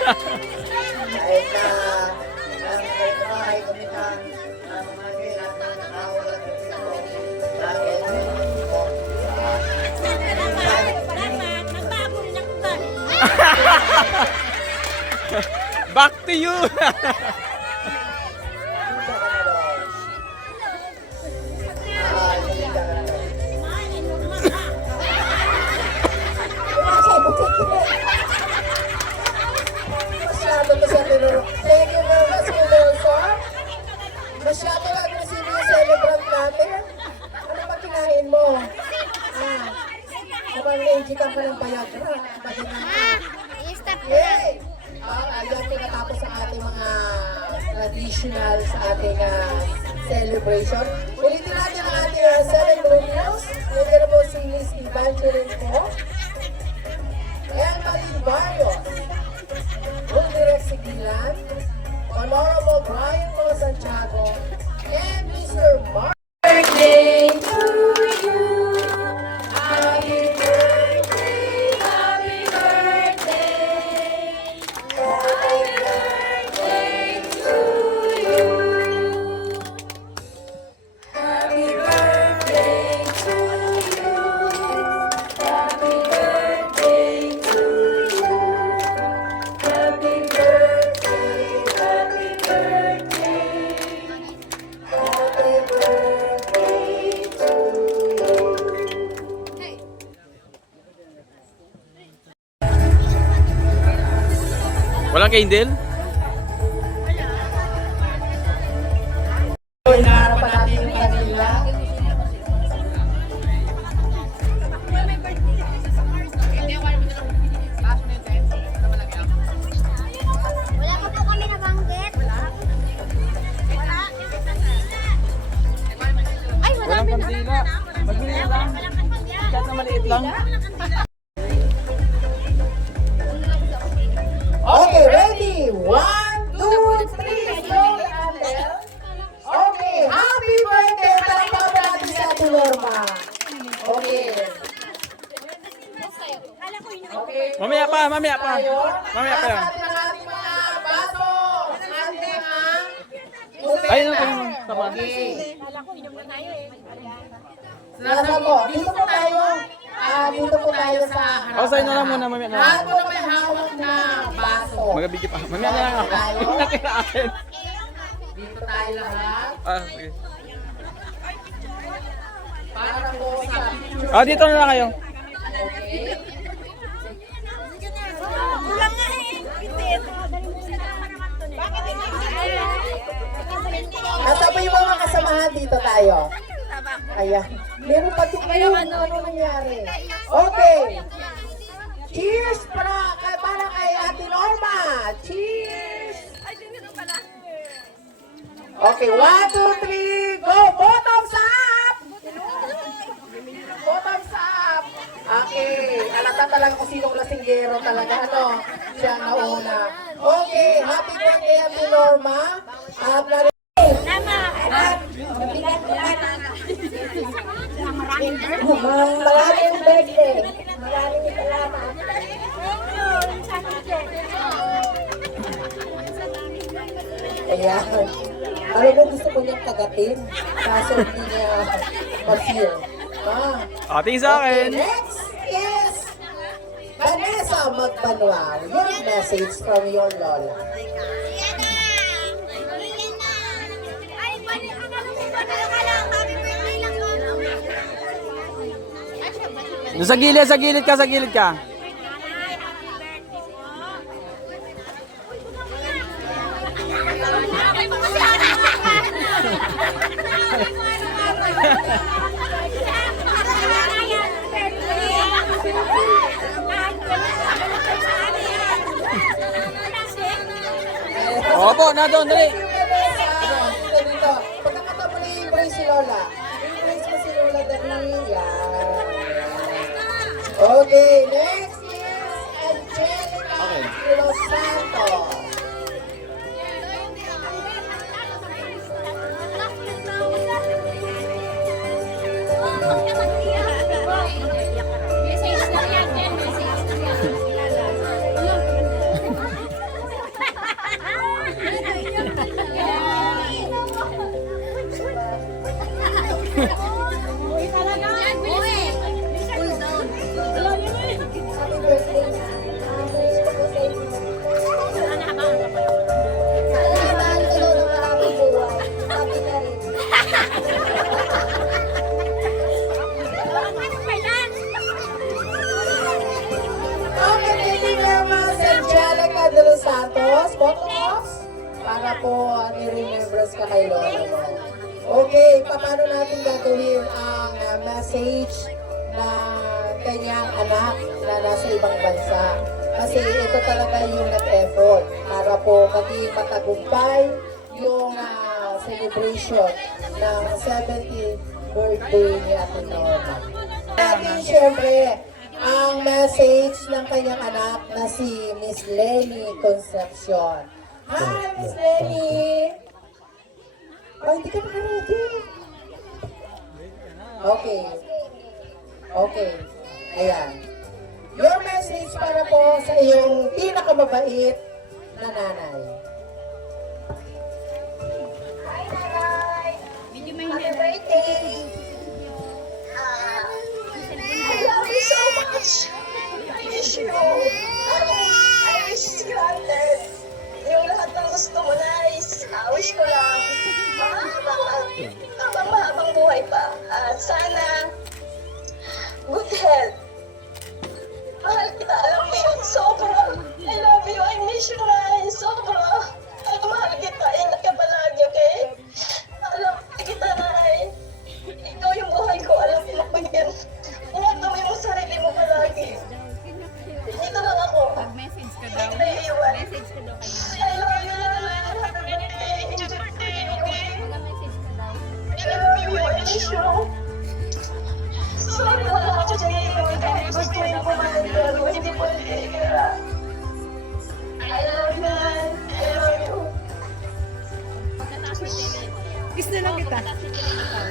Kahit na kahit na ay kumitan ang mga hirap na nakawala sa dito dahil mo Dapat, nagbago rin ako ba? Back to you! Thank you very much, Kuya Nelson. Masyado agresibo yung celebrant natin. Ano ba kinain mo? Kapag na-AG ka pa ng Viagra, magandang ka. I-stop Yay! Ayan, tinatapos ang ating mga traditional sa ating celebration. Ulitin natin ang ating ceremonials. Nandiyan na po si Miss Evangeline po. And Malin Barrios. Direct Sigilan. Honorable Brian Mo Santiago. And Mr. Mark. Birthday to you. Happy birthday. Happy birthday. Happy birthday to you. Walang candle? Inaarapan natin yung kanila. Wala pa po kami nabanggit. Ay, wala Walang kandila. Magbili lang. Kahit na maliit lang. Okay, ready? 1, 2, 3, go, Andel. Okay, happy birthday! Palakpakan natin si Ate Norma. Okay. Okay. Mamaya pa, mamaya pa. Mamaya pa yan. Nasa atin ang ating mga baso. Ating Ay, ano kayo? Tama. Okay. Nasa po. Dito po tayo. Dito po tayo sa harap. O, sa'yo na lang muna, mamaya na lang. Lahat po na may hawak na baso. Magabigay pa. Mamaya na lang ako. Nakiraan. Dito tayo lahat. Ah, sige. Para po sa picture. Ah, dito na lang kayo. Okay. Kulang nga eh. Bakit Nasa po yung mga kasamahan dito tayo. Ayan. Meron pa din kayo. Ano nangyari? Okay. Cheers para kay Ate Norma. Cheers. Okay, 1, 2, 3, go! Bottoms up! Bottoms up! Okay, alata talaga kung sinong lasinggero talaga, ano? Siya ang nauna. Okay, happy birthday, Ate Norma. At Maraming birthday. Maraming salamat. ayan. Alam mo, gusto ko niyang kagatin. Kaso hindi niya ma-feel. Ating sa akin. Next is Vanessa Magbanwal. Your message from your lola. Ay, bali, akala mo ba na happy birthday lang ko? Doon sa gilid ka, sa gilid ka. Opo, na doon, dali. Dito. Pagkakataon mo na i-embrace si Lola. I-embrace mo si Lola dali. Yan. Okay, next is Angelica Los Santos. Message na yan, Jen. Message na yan. Uy, talaga. Uy. Cool down. Happy birthday. Wish ko po sa inyo. Salamat ko daw ng maraming buhay. Happy na rin. Okay, thank you very much, Angelica de los Santos. Photos para po ni-remembrance ka kay Lola mo. Okay, paano natin gagawin ang message na kanyang anak na nasa ibang bansa? Kasi ito talaga yung nag-effort para po maging matagumpay yung celebration ng 70th birthday ni Ate Norma. Natin siyempre ang message ng kanyang anak na si Miss Lenny Concepcion. Hi, Miss Lenny! Oh, hindi ka pa ready. Okay. Okay. Ayan. Your message para po sa iyong pinakamabait na nanay. Hi, Nanay. Happy birthday. I love you so much. I miss you. I miss you, Hunter. Yung lahat ng gusto mo, Nice. Wish ko lang mahabang buhay pa. At sana good health. Mahal kita, alam mo yun, sobra. I love you, I miss miss you, Nay. Sobra. Ay, mahal kita. Ingat ka palagi, okay? Alam kita, Nay. Ikaw yung buhay ko. Alam mo yan. Umagdumi mo sarili mo palagi. Dito lang ako. Message ka Hindi daw. kita iiwan. Message ka daw kay I love you, Nay. Happy birthday. Happy birthday, okay? message ka daw. I love you. I miss you. Sorry, wala ako dyan. Kahit gusto yung kumain, pero hindi pwede. I love you, Nay. I love you. Pagkatapos ni Tele. Kiss na lang kita.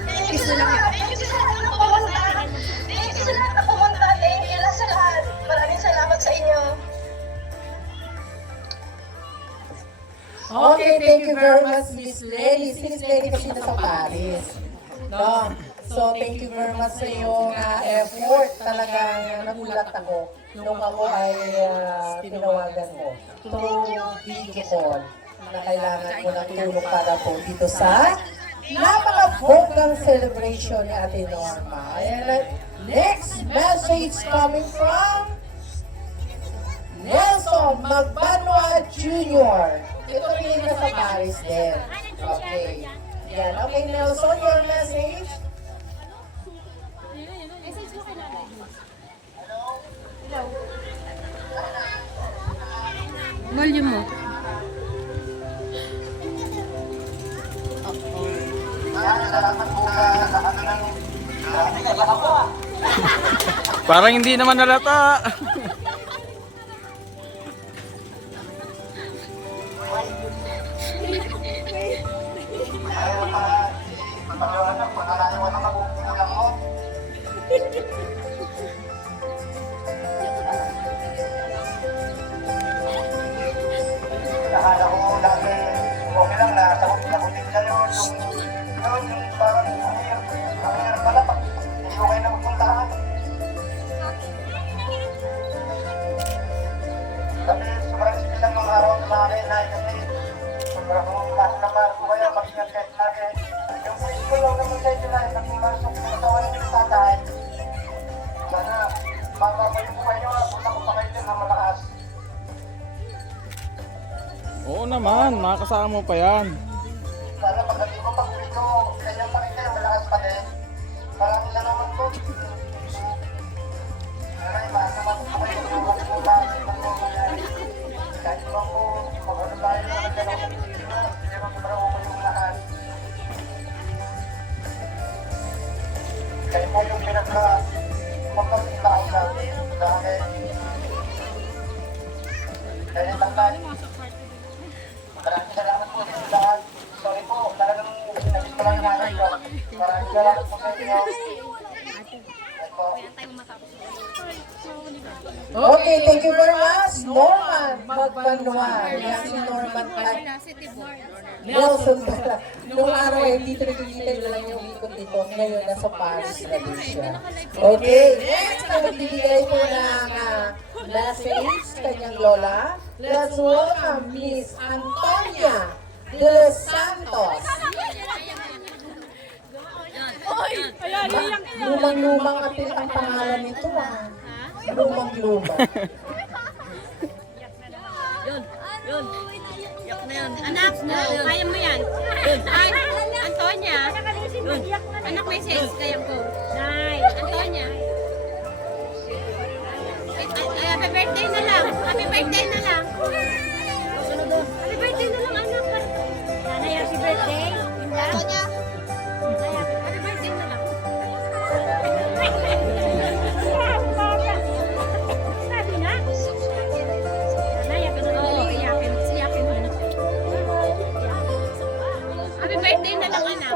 Thank you sa lahat. Thank you sa lahat na pumunta. Thank you sa lahat na pumunta. Thank you sa lahat. Maraming salamat sa inyo. Okay, thank you very much, Miss Lenny. Si Miss Lenny kasi nasa Paris. No? So, thank you very much sa iyong effort. Talagang nagulat ako nung ako ay tinawagan mo through video call na kailangan mo ng tulong para po dito sa napaka-vogang celebration ni Ate Norma. And next message coming from Nelson Magbanwa Jr. Ito rin na sa Paris din. Okay. Yan. Okay, Nelson, your message? Volume mo. Parang hindi naman nalata. Akala ko dati okay lang na sagutin kayo yung parang ang hirap pala pag hindi ko kayo napupuntahan. Kasi sobrang sige lang ng araw sa akin na kasi sobrang mahal na mahal ko kaya mag-ingat kayo natin. Yung wish ko lang naman sa inyo na pag pumasok ko sa wala yung tatay, sana mapapayin ko kayo at punta ko pa kayo din na malakas. Oo naman, makakasama mo pa yan. Sana pagdating ko pag-uwi ko, ganyan pa rin kayo, malakas pa din. Maraming salamat po. Maraming naman po kayo ng mga pagkakas ng mga mangyari. Kahit ba po, mag-ano tayo na nagdalaw sa Pilipinas, hindi naman sobrang okay yung lahat. Kayo po yung pinagka-magpapitao natin sa akin. Kaya tatay, maraming salamat po sa lahat. Sorry po, talagang nabis ko lang yung nanay ko. Maraming salamat po sa inyo. At po. Okay, thank you very much, Norman Magbanwa. Yan si Norman Nelson pala. Nung araw ay dito nakikita nyo lang yung ikot dito. Ngayon, nasa Paris na din siya. Okay, next na magbibigay po ng message kanyang lola. Let's welcome Miss Antonia de los Santos. Lumang-lumang ang pangalan nito Lumang-lumang. Anak, kaya mo yan. Ay, Antonia. Anak, may sense kaya ko. Antonia. Ay, happy birthday na lang. Happy birthday na lang. Happy birthday na lang, anak. Nanay, happy birthday. Antonia. Happy birthday na lang. Sabi na. Nanay, happy birthday. Oo, iyakin mo. Happy birthday na lang, anak.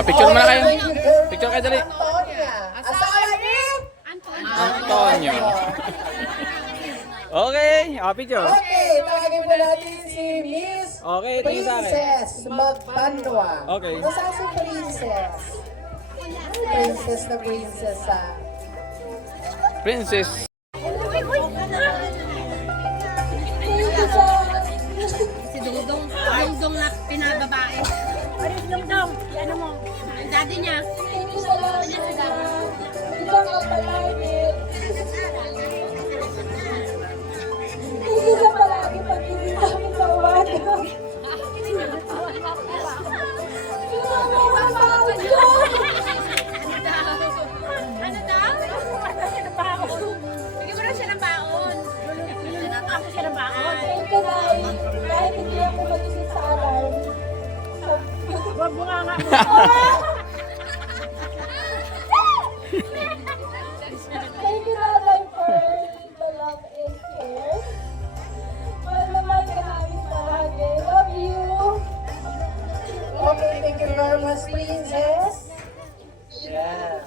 Picture muna kayo. Picture kayo dali. Antonia. Asawa ni? Antonio. Okay, picture. Okay, tawagin po natin si Miss Okay, tingin sa akin. Princess Magbanwa. Okay. Nasaan si Princess? princess na princess ah. Princess. Si Dungdong. Dungdong na pinababae. Ano si Dungdong? Ano mo? Ang daddy niya. Ano niya si daddy? Hindi ka palagi pag hindi namin kawaga. Ano daw? Ano siya ng baon? Bigyan mo na siya ng baon. Luluto ako siya ng baon. Thank you, Nay. Kahit hindi ako magising sa alarm. Huwag mo nga nga. Thank you, Nanay, for the love and care. Mahal naman ka namin palagi. Love you. Okay, thank you very much, princess. Yeah.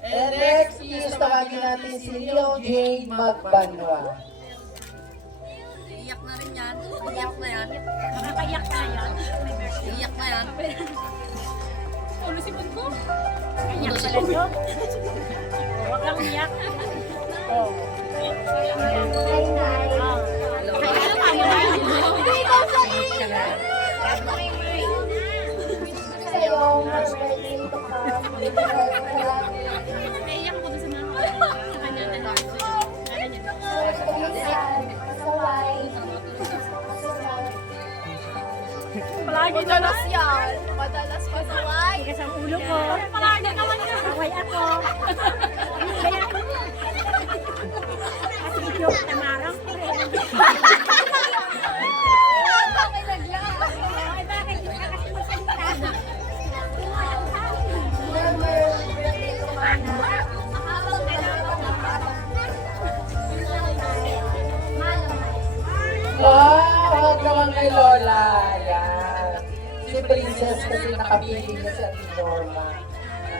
And next is tawagin natin si Leo J. Magbanwa. Iyak na rin yan. Iyak na yan. Nakakaiyak na yan. Iyak na yan. Ulo si Bungo. Iyak pala ito. Huwag kang iyak. Oh. Hi, Nay. Sa'yo, we're ready to come. Naiyak ako doon sa mga sa kanya na ano niya. Palagi madalas yan. Madalas pasaway. Kasi ang ulo ko. Palagi naman yan. Pasaway ako. Kaya kasi ito yung tamarang ko rin. Bakit naglang? Ay, bakit? Kasi masalita. Wow, huwag naman kay Lola. Yan. Si princess kasi nakapili na si Ate Norma.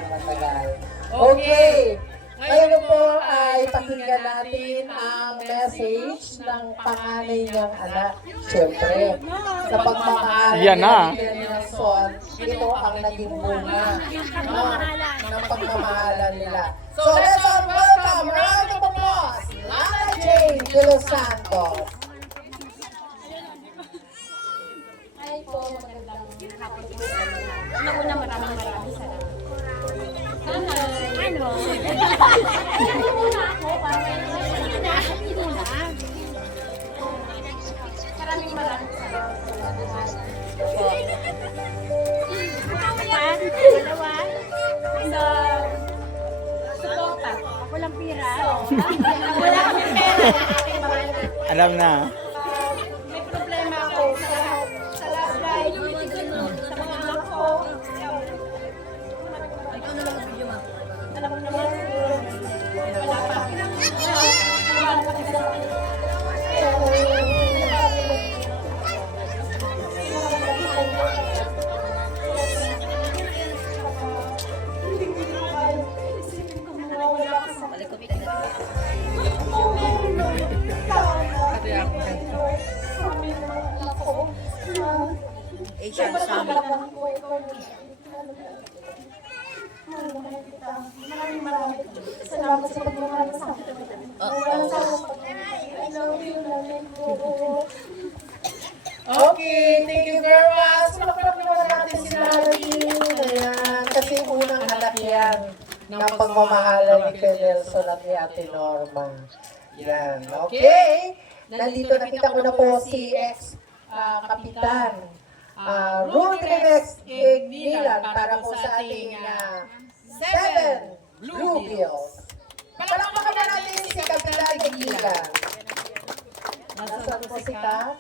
Matagal. Okay. Ngayon po ay pakinggan natin ang message ng panganay niyang anak. Siyempre, sa pagmamahal Yan na. ni Nelson, ito ang naging bunga ng pagmamahalan nila. So let's all welcome, round of applause, Lala Jane de los Santos. Hi po, magandang hapon po. Naku na maraming salamat. Ano? Muna ako, para maraming salamat sa lahat. Dalawa. Sa suporta. Walang pira. Walang pera. Alam na. May problema ako sa love life, sa mga anak ko. Alam mo naman, wala pa. Wala pa kita. Asian Summit. Maraming salamat sa pagmamahal sa akin. I love you, nanay ko. Okay, thank you very much. Makapag naman natin si Nadine. Ayan, kasi unang anak yan ng pagmamahalan ni Kuya Nelson at ni Ate Norma. Yan, okay. Nandito nakita ko na po si ex-kapitan Rodriguez Ignilan para po sa ating 7 Blue Bills. Palakpakan na natin si Kapitan Ignilan. Nasaan po si Kap?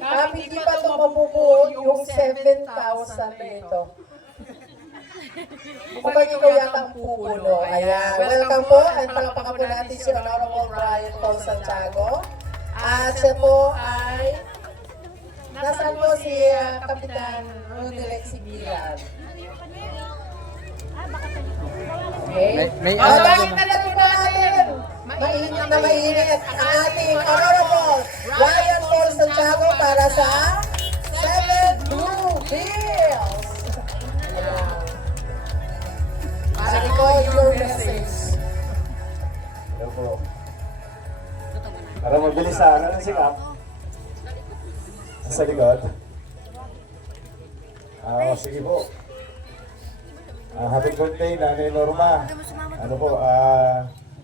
Kap, hindi pa ito mabubuo yung 7,000 dito. Mukhang ikaw yata ang pupuno. Ayan, welcome po. At palakpakan po natin si Honorable Brian Paul Santiago. At siya po ay... Nasaan po si Kapitan Rodriguez Ignilan? Okay. May Bakit na natin natin? Mainit na mainit ang ating Honorable Brian Paul Santiago para sa 7 Blue Bills. Record your message. Hello po. Para mabilis sa ano ng sikap. Sa likod. Sige po. Happy birthday, Nanay Norma. Ano po,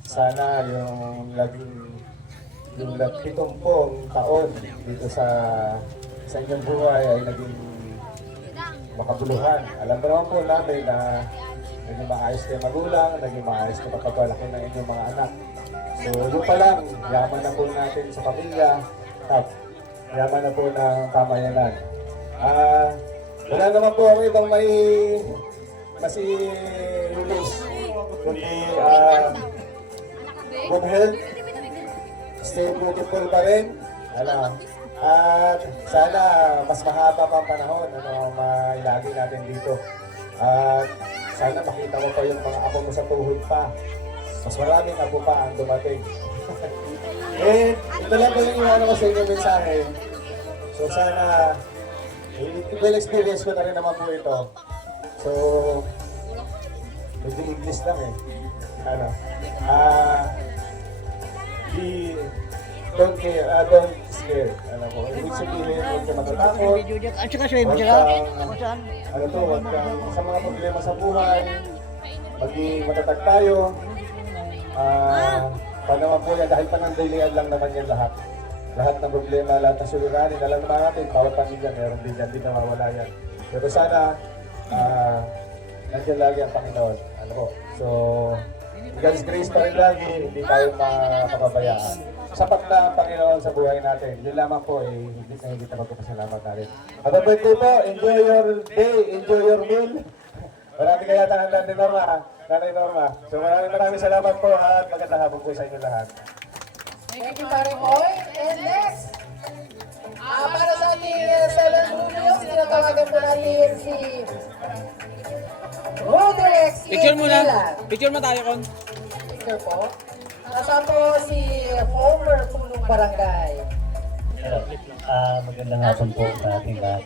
sana yung pitong taon dito sa inyong buhay ay naging makabuluhan. Alam mo naman po namin na naging maayos kayo magulang, naging maayos kayo pagpapalaki ng inyong mga anak. So, yun pa lang, yaman na po natin sa pamilya, yaman na po ng pamayanan. Wala naman po ako ibang may release, kundi good health, stay beautiful pa rin, at sana mas mahaba pa ang panahon mailagi natin dito. At sana makita mo pa yung mga apo mo sa tuhod pa. Mas maraming apo pa ang dumating. Ito lang po yung iwanan ko sa inyo mensahe. So sana, well experience ko na rin naman po ito. So, medyo English lang don't care, don't scare. Ibig sabihin, huwag ka matatakot. Huwag kang sa mga problema sa buhay. Maging matatag tayo. Naman po yan, dahil panandalian lang naman yan lahat. Lahat ng problema, lahat ng suliranin, alam naman natin, bawat pamilya, meron din yan, di nawawala yan. Pero sana, nandiyan lagi ang Panginoon. So, God's grace pa rin lagi, hindi tayo makapabayaan. Sapat na ang Panginoon sa buhay natin. Yun lamang po, hindi na magpapasalamat natin. Happy birthday po, enjoy your day, enjoy your meal. Marami kaya tahan natin, Nanay Norma. So maraming salamat po at magandang hapon po sa inyo lahat. Thank you, Pare Boy. And next, para sa ating 7 Julius, tinatawagan po natin si Rodrex Picture muna. Ilan. Picture mo tayo, Kon. Picture po. Nasa po si former punong barangay. Magandang hapon po sa ating lahat.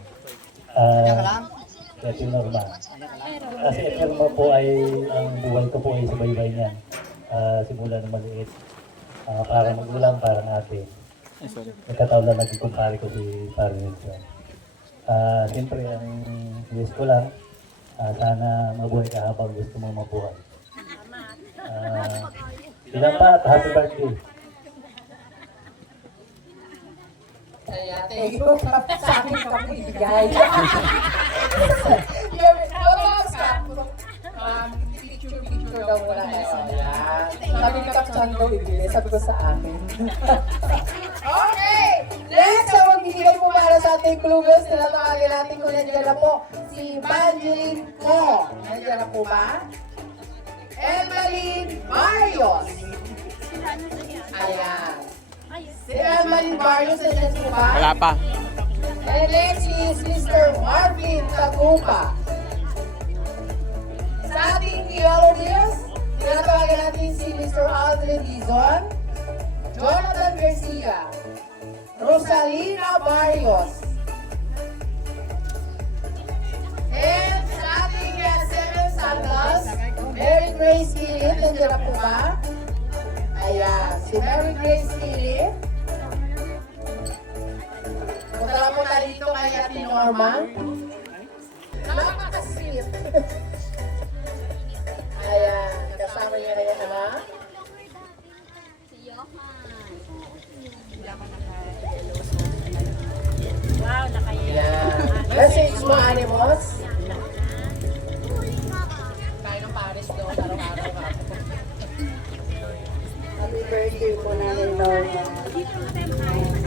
Ate Norma. Kasi Ate Norma po ay, ang buhay ko po ay subaybay niyan. Simula na maliit. Para magulang, para natin. Nagkataon lang naging kumpare ko si Pare Nelson. Siyempre, ang wish ko lang, sana mabuhay ka habang gusto mong mabuhay. Ilan pa at happy birthday. Kaya thank you. Sa akin ka po ibigay. Yung photos ka. Picture daw muna kayo. Sabi ka kapsan daw ibigay. Sabi ko sa akin. Okay! Next, ang magbibigay po para sa ating clubers, tinatawagin natin kung nandiyan na po si Evangeline Ko. Nandiyan na po ba? Emeline Barrios. Ayan. Si Emeline Barrios, nandiyan po ba? Wala pa. And next is Mr. Marvin Tagupa. Sa ating theologians, tinatawagan natin si Mr. Aldrin Dizon, Jonathan Garcia, Rosalina Barrios. And sa ating Seven Sandals, Mary Grace Kilit, nandiyan na po ba? Ayan, si Mary Grace Kilit. Punta lang po tayo dito kay Ate Norma. Napaka-sweet. Ayan, kasama niya na yan, ha? Wow, Ayan. Message mo, Animos. Tayo ng Paris doon, araw-araw. Happy birthday po namin, Norma.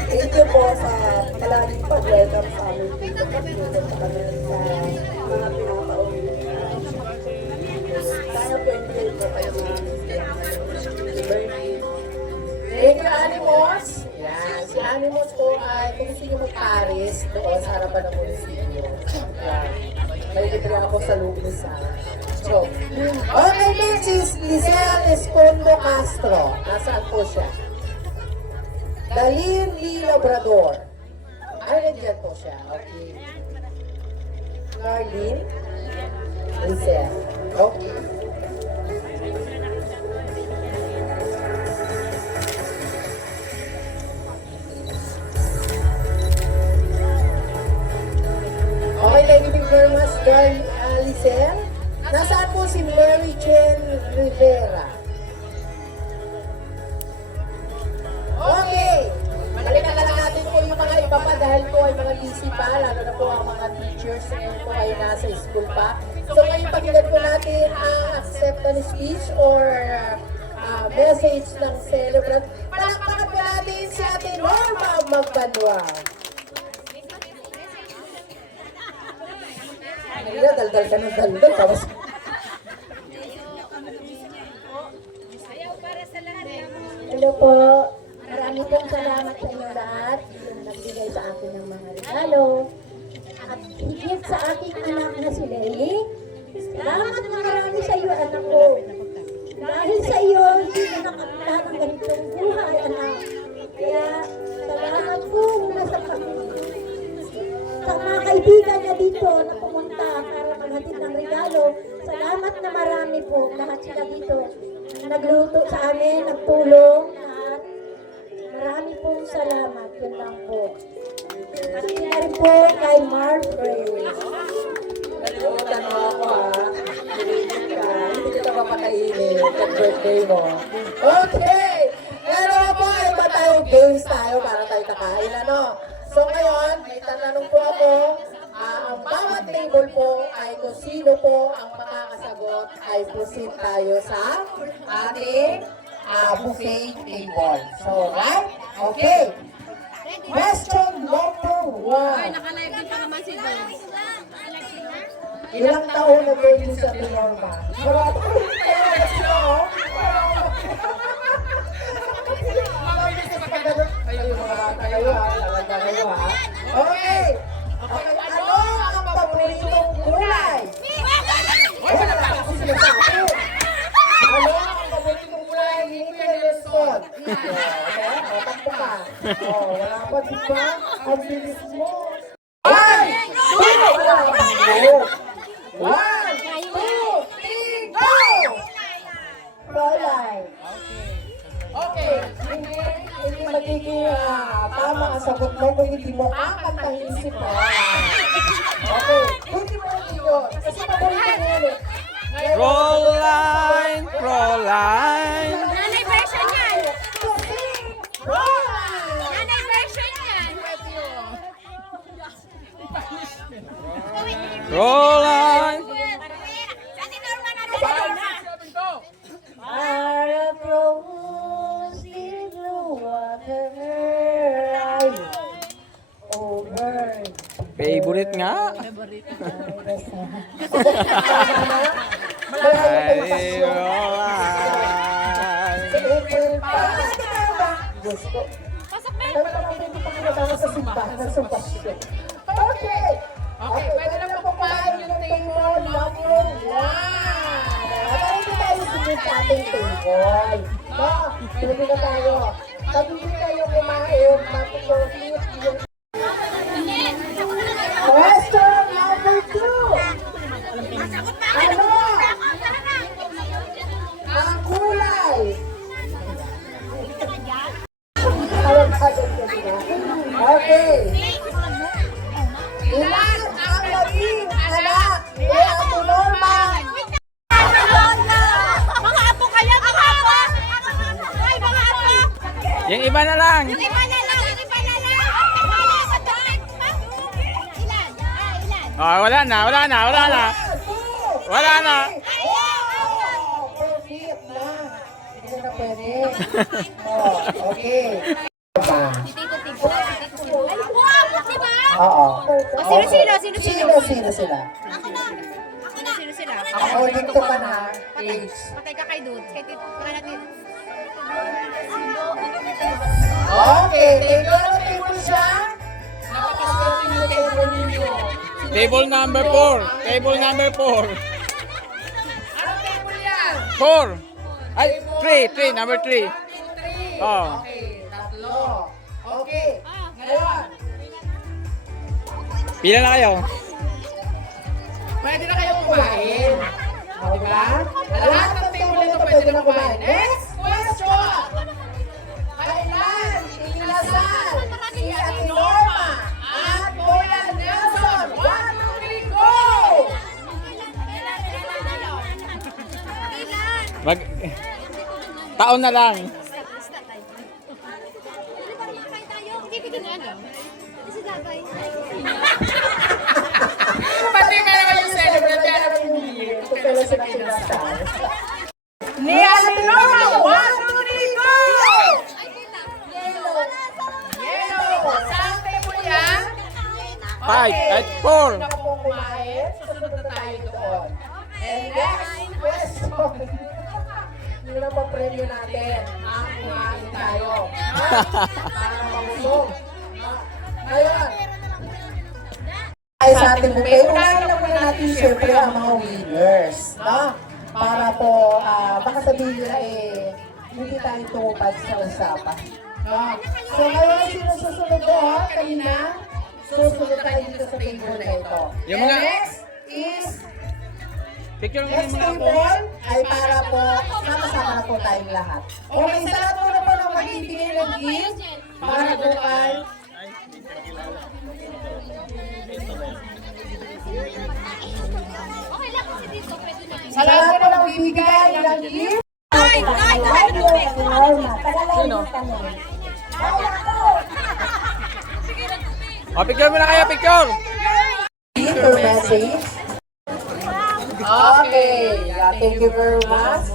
Thank you po sa palaging pag-welcome sa amin dito. Pag-welcome sa kami sa mga pinapauwi. Sana po enjoy po kayo mga birthday. Thank you, Animos. Yan, si Animos po ay kung gusto nyo mag-Paris doon sa harapan ng munisipyo. Yan. May libre ako sa Lubis, ha? So, okay, next is Lizelle Escondo Castro. Nasaan po siya? Dalin Lee Labrador. Ay, nandiyan po siya. Okay. Darlene? Lizelle. Okay. message ng celebrant. Palakpakan po natin si Ate Norma Magbanwa. Kanina, daldal ka ng daldal. Tapos, Hello po. Marami pong salamat sa inyo lahat yung nagbigay sa akin ng mga regalo. At higit sa aking anak na si Leili, salamat na marami sa iyo, anak ko. Dahil sa iyo, hindi na nakakita ng ganitong buhay, anak. Kaya, salamat po sa mga kaibigan niya dito na pumunta para maghatid ng regalo. Salamat na marami po, lahat sila dito. Nagluto sa amin, nagtulong, lahat. Marami pong salamat, yun lang po. At yun na rin po kay Marfrey. nalimutan mo ako hindi kita papakainin sa birthday mo. Okay! Ngayon po, iba tayong games tayo para tayo kakain, ano? So ngayon, may tatanong po ako. Ang bawat table po ay kung sino po ang makakasagot ay proceed tayo sa ating buffet table. So, right? Okay. Question number 1. Nakalive din pa naman si Dom. Ilang taon na birthday sa Norma? Okay. Ano ang paboritong kulay? Ano ang paboritong kulay? Hindi ka respond. Okay? Takpo ka. Wala pa, di ba? Ang bilis mo. Ay! One, two, three, go! Rolay. Okay, hindi magiging tama ang sagot mo kung hindi mo kakantang isip mo. Okay, hindi mo yun. Kasi paborito mo yun. Roll line, roll line. Nanay version yan! Roll! Nanay version yan! Roll line. Para rose in the water, ay, over. Favorite nga. Ay, roll line. Gusto. Sa simbahan ng sumpasyon. Okay! Okay, pwede na po kumain yung table number 1. Para hindi tayo sunod sa ating table. No, pwede na tayo. Pag hindi tayo kumain, matutulit yung... Question number 2. Ano? Ang kulay. Okay. Ilan ang naging anak ni Ate Norma? Mga apo kaya, mga apo! Ay, mga apo! Yung iba na lang. Yung iba na lang, yung iba na lang! Ilan? Ilan? Oh, wala na, wala na, wala na. Wala na. Perfect na. Hindi na pwede. Okay. Oo. Sino-sino? Sino sila? Sino-sino? Ako dito ka na. Age. Patay ka kay Dude. Kay Tito. Baka natin. Okay. Table siya. Napakaswerte yung table ninyo. Table number 4. Table number 4. Anong table yan? 4. Ay, 3. Number 3. Oh. Okay. Tatlo. Okay. Ngayon. Pila na kayo? Pwede na kayong kumain. O, diba? Lahat ng table nito pwede na kumain. Next question! Kailan inasal si Ate Norma at Kuya Nelson? 1, 2, 3, go! Mag... Taon na lang. Pati ka naman yung celebrate, kaya naman yung year. Ito pala sila kinasal. Ni Ate Norma, 1, 2, 3, go! Yellow. Sante mo yan? 5 at 4. Hindi na po kumain. Susunod na tayo doon. And next question. Yun ang pa-premyo natin. Kumain tayo. Para mabusog. Ngayon. Ay sa ating buffet, unahin na muna natin syempre ang mga winners. No? Para po, baka sabihin nila hindi tayo tumupad sa usapan. No? So ngayon, sino susunod ko? Kanina, susunod tayo dito sa table na ito. Yung mga- And next is, Picture mo next yung mga po. table ay para po, sama-sama na po tayong lahat. Okay, sa lahat muna po ng magbibigay ng gift para po kay sa lahat po ng magbibigay ng gift. Sino? O, picture mo na kayo, picture. Your message. Okay, thank you very much.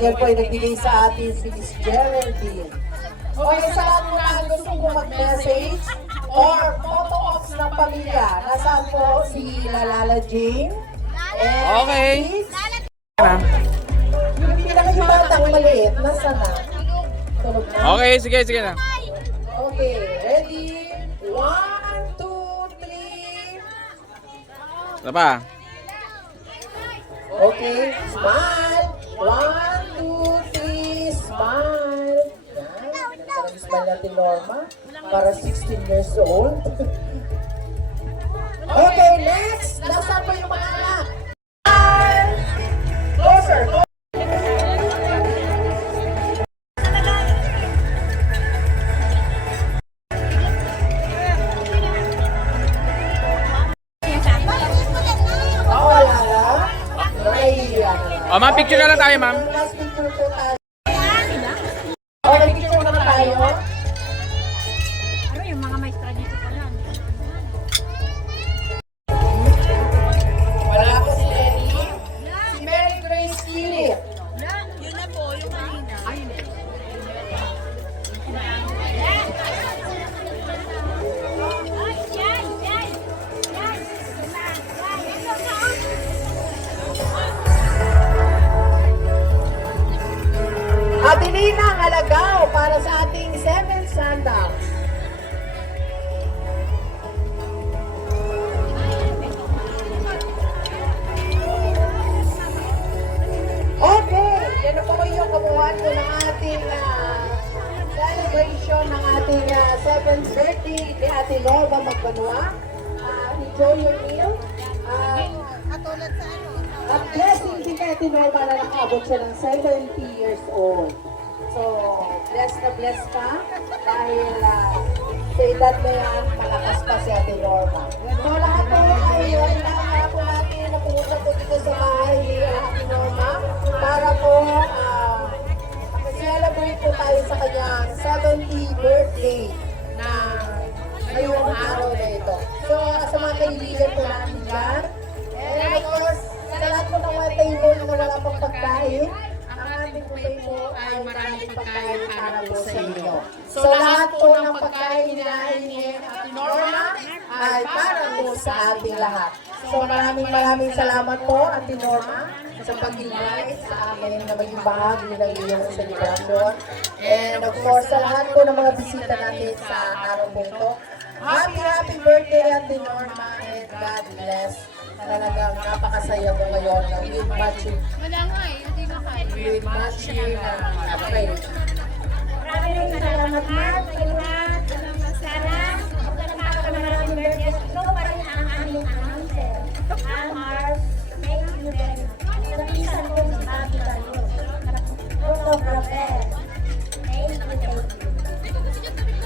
Yan po ay nagbigay sa atin si Miss Geraldine. Okay, sa lahat po na gusto ko mag-message or photo ops ng pamilya. Nasaan po si Lalala Jane? And Okay. yung pinaka batang maliit, nasa na? Tulog na? Okay, sige, sige na. Okay, ready? 1, 2, 3. Ano pa? Okay, smile. 1, 2, 3, smile. Yan, nagkaroon smile natin Norma. Para 16 years old. Okay, next. Nasaan pa yung mga anak? Smile. Closer. Wala na. Nahihiya na. O, ma'am, picture na lang tayo, ma'am. Last picture po tayo. Okay, picture na tayo. Ano yung mga maestra dito pala? Wala po si Lenny. Si Mary Grace Kilit. Yun na po, yung kanina. Adelina Halagaw para sa ating 7 sandals. Okay, yan na po yung kabuuan ko ng ating celebration ng ating 7th birthday ni Ate Norma Magbanua. Enjoy your meal. At blessing din kay Ate Norma na nakaabot siya ng 70 years old. So, blessed na blessed ka dahil sa edad na yan, malakas pa si Ate Norma. So, lahat po ay lahat po natin na pumunta po dito sa bahay ni Ate Norma para po celebrate po tayo sa kanyang 70th birthday na ngayong araw na ito. So, sa mga kaibigan po natin dyan, and of course, sa lahat po ng mga table na wala pang pagkain, ang ating buffet po ay maraming pagkain para po sa inyo. So lahat po ng pagkain ninahin ni Ate Norma ay para po sa ating lahat. So maraming salamat po Ate Norma sa pag-invite sa amin na maging bahagi ng iyong celebration. And of course, sa lahat po ng mga bisita natin sa araw po ito, happy birthday Ate Norma and God bless. Talagang napakasaya ko ngayon with matching. Wala nga eh, hindi nga kayo. With matching okay. Maraming salamat na sa lahat. Sana maraming birthday. Ikaw pa rin ang aming announcer. Amar, thank you very much. Napisan ko si Bobby Balyo. Photographer. Thank you.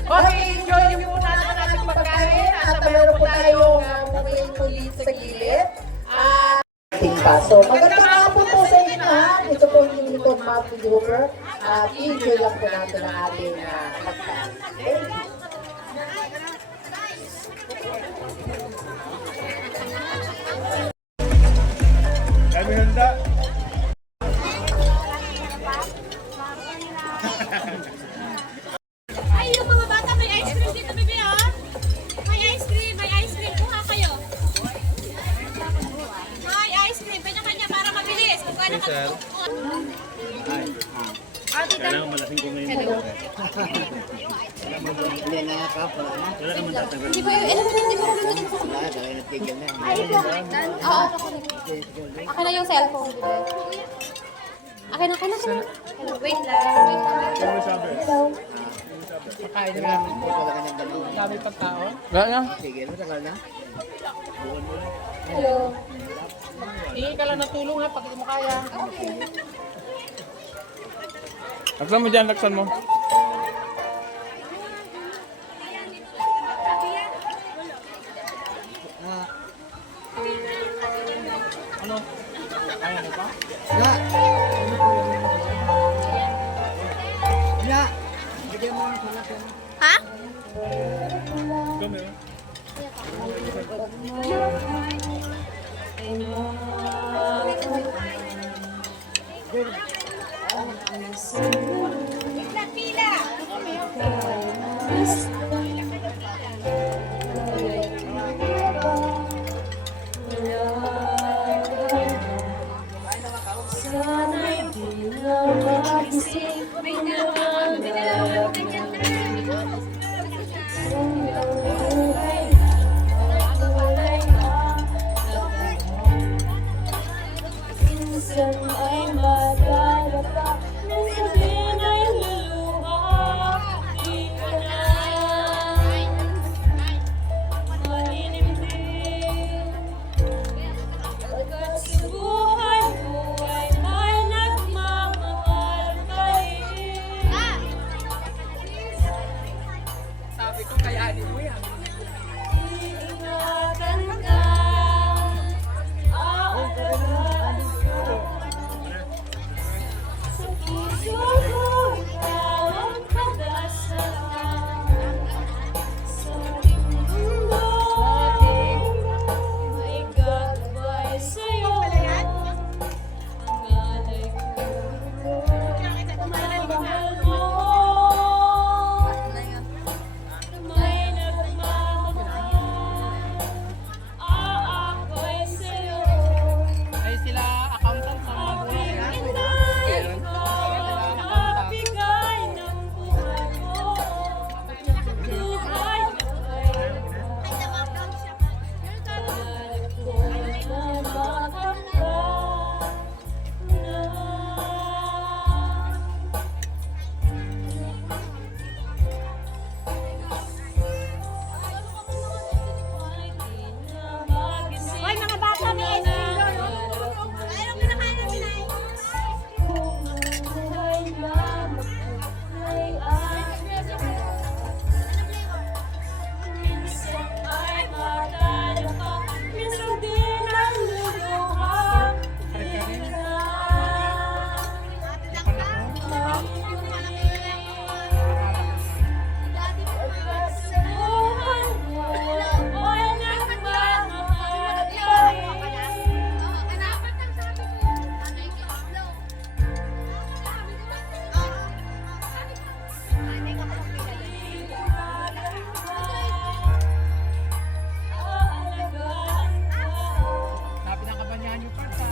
Okay, enjoy niyo po natin ang ating pagkain at meron po tayong buhay ulit sa gilid. So, magandang hapon po sa inyo lahat. Ito po yung Unicorn Map Videover. At enjoy lang po natin ang ating pagkain. Thank you. Kami handa. Ay, yung mga bata, may ice cream dito, bebe, ha? May ice cream. Kuha kayo. May ice cream. Kanya-kanya para mabilis. Kung kaya sir. Kailangan malasing ko ngayon. Hindi na kapwa. Wala naman tatanggal. Hindi ba yun? Wala, dahil natigil na. Oo. Akin na yung cellphone, bebe. Akin na. Wait lang. Hello. Pakain na lang. Talaga niyang dalawa. Dami pang tao. Wala na. Tigil, matagal na. Hello. Hingi ka lang ng tulong ha, pag hindi mo kaya. Laksan mo dyan, laksan mo. Ano? Kaya mo pa? Ya! Ya! Bigyan mo ng sulat yan. Ha? Kami. Minsan ay madadapa, minsan din ay luluha. Di ka na maninimdim, pagkat sa buhay mo ay may nagmamahal pa rin. Sabi ko, kayanin mo yan. Iingatan ka, aalagaan ka. Sa puso ko ikaw ang pag-asa. Sa ating mundo may gagabay sa'yo. Ang alay ko, mahal mo. May nagmamahal, aakay sa'yo. Ay sila accountant sa mga buhay. Inday ko, mabigay ng buhay ko. Buhay na kayo. Tagal ko na makapagpa na. Hoy, mga bata, may ice cream doon. Ayaw ko na kain ng pinay. Kung ang buhay lamang ay minsan ay madadapa, minsan din ang luluha. Di ka na pagkat sa buhay mo ay nagmamahal ka rin. Sabi ng kabanyahan yung parta.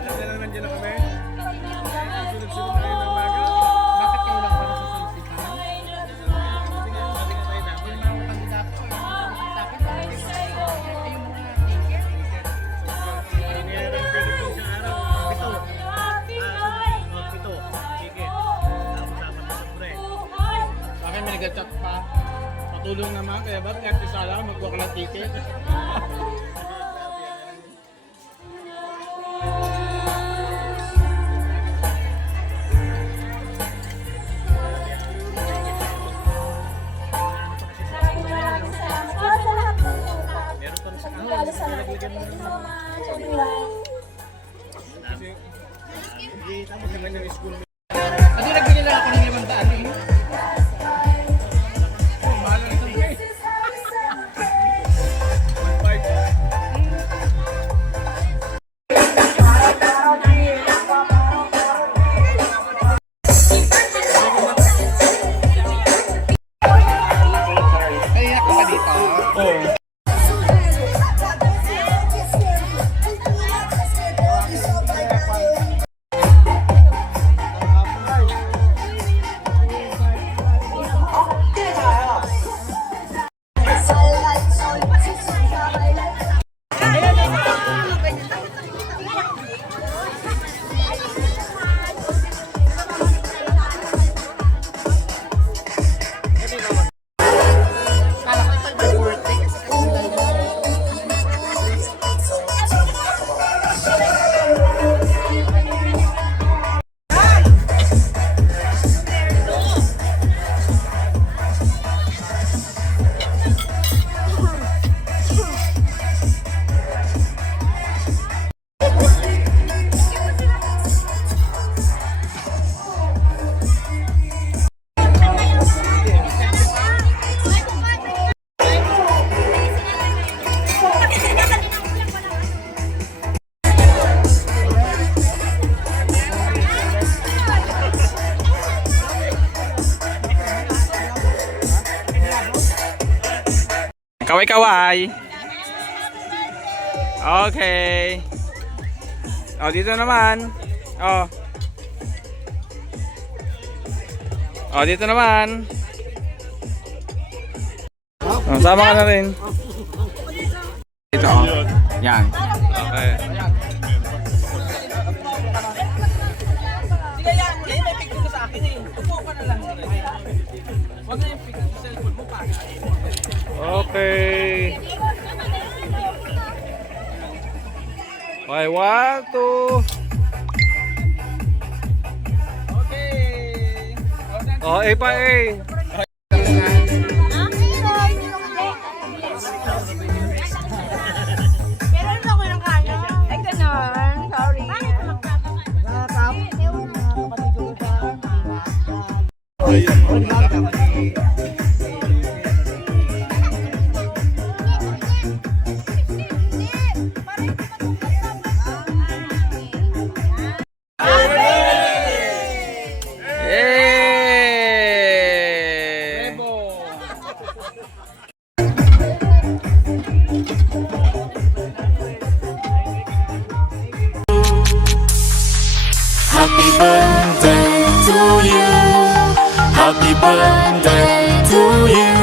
Alam na naman dyan na kami. Sunod-sunod tayo ng baga. Bakit kayo lang para sa solicitan? Sabi nga tayo dati. Yung mga kandidato ko, sa akin, ay yung mga ticket. Iniharang ko dito sa araw. Pito. Sige. Tapos apat na sa pre. Sa akin may nag-chat pa. Patulong naman, kaya ba't nga sala magkuha ka ng ticket? Meron pa rin sa kahon. Nilagyan mo ng Hindi, tapos naman yung school. Kasi nagbili lang ako ng 500 eh. Kaway-kaway. Okay. Oh, dito naman. Oh. Oh, dito naman. Oh, sama ka na rin. Dito, oh. Yan. Okay. Sige yan, may picture ko sa akin eh. Upo ka na lang. Huwag na yung picture sa cellphone mo pa. Okay. Okay, 1, 2. Okay. Oh, A pa A. Yay! Happy birthday to you. Happy birthday to you.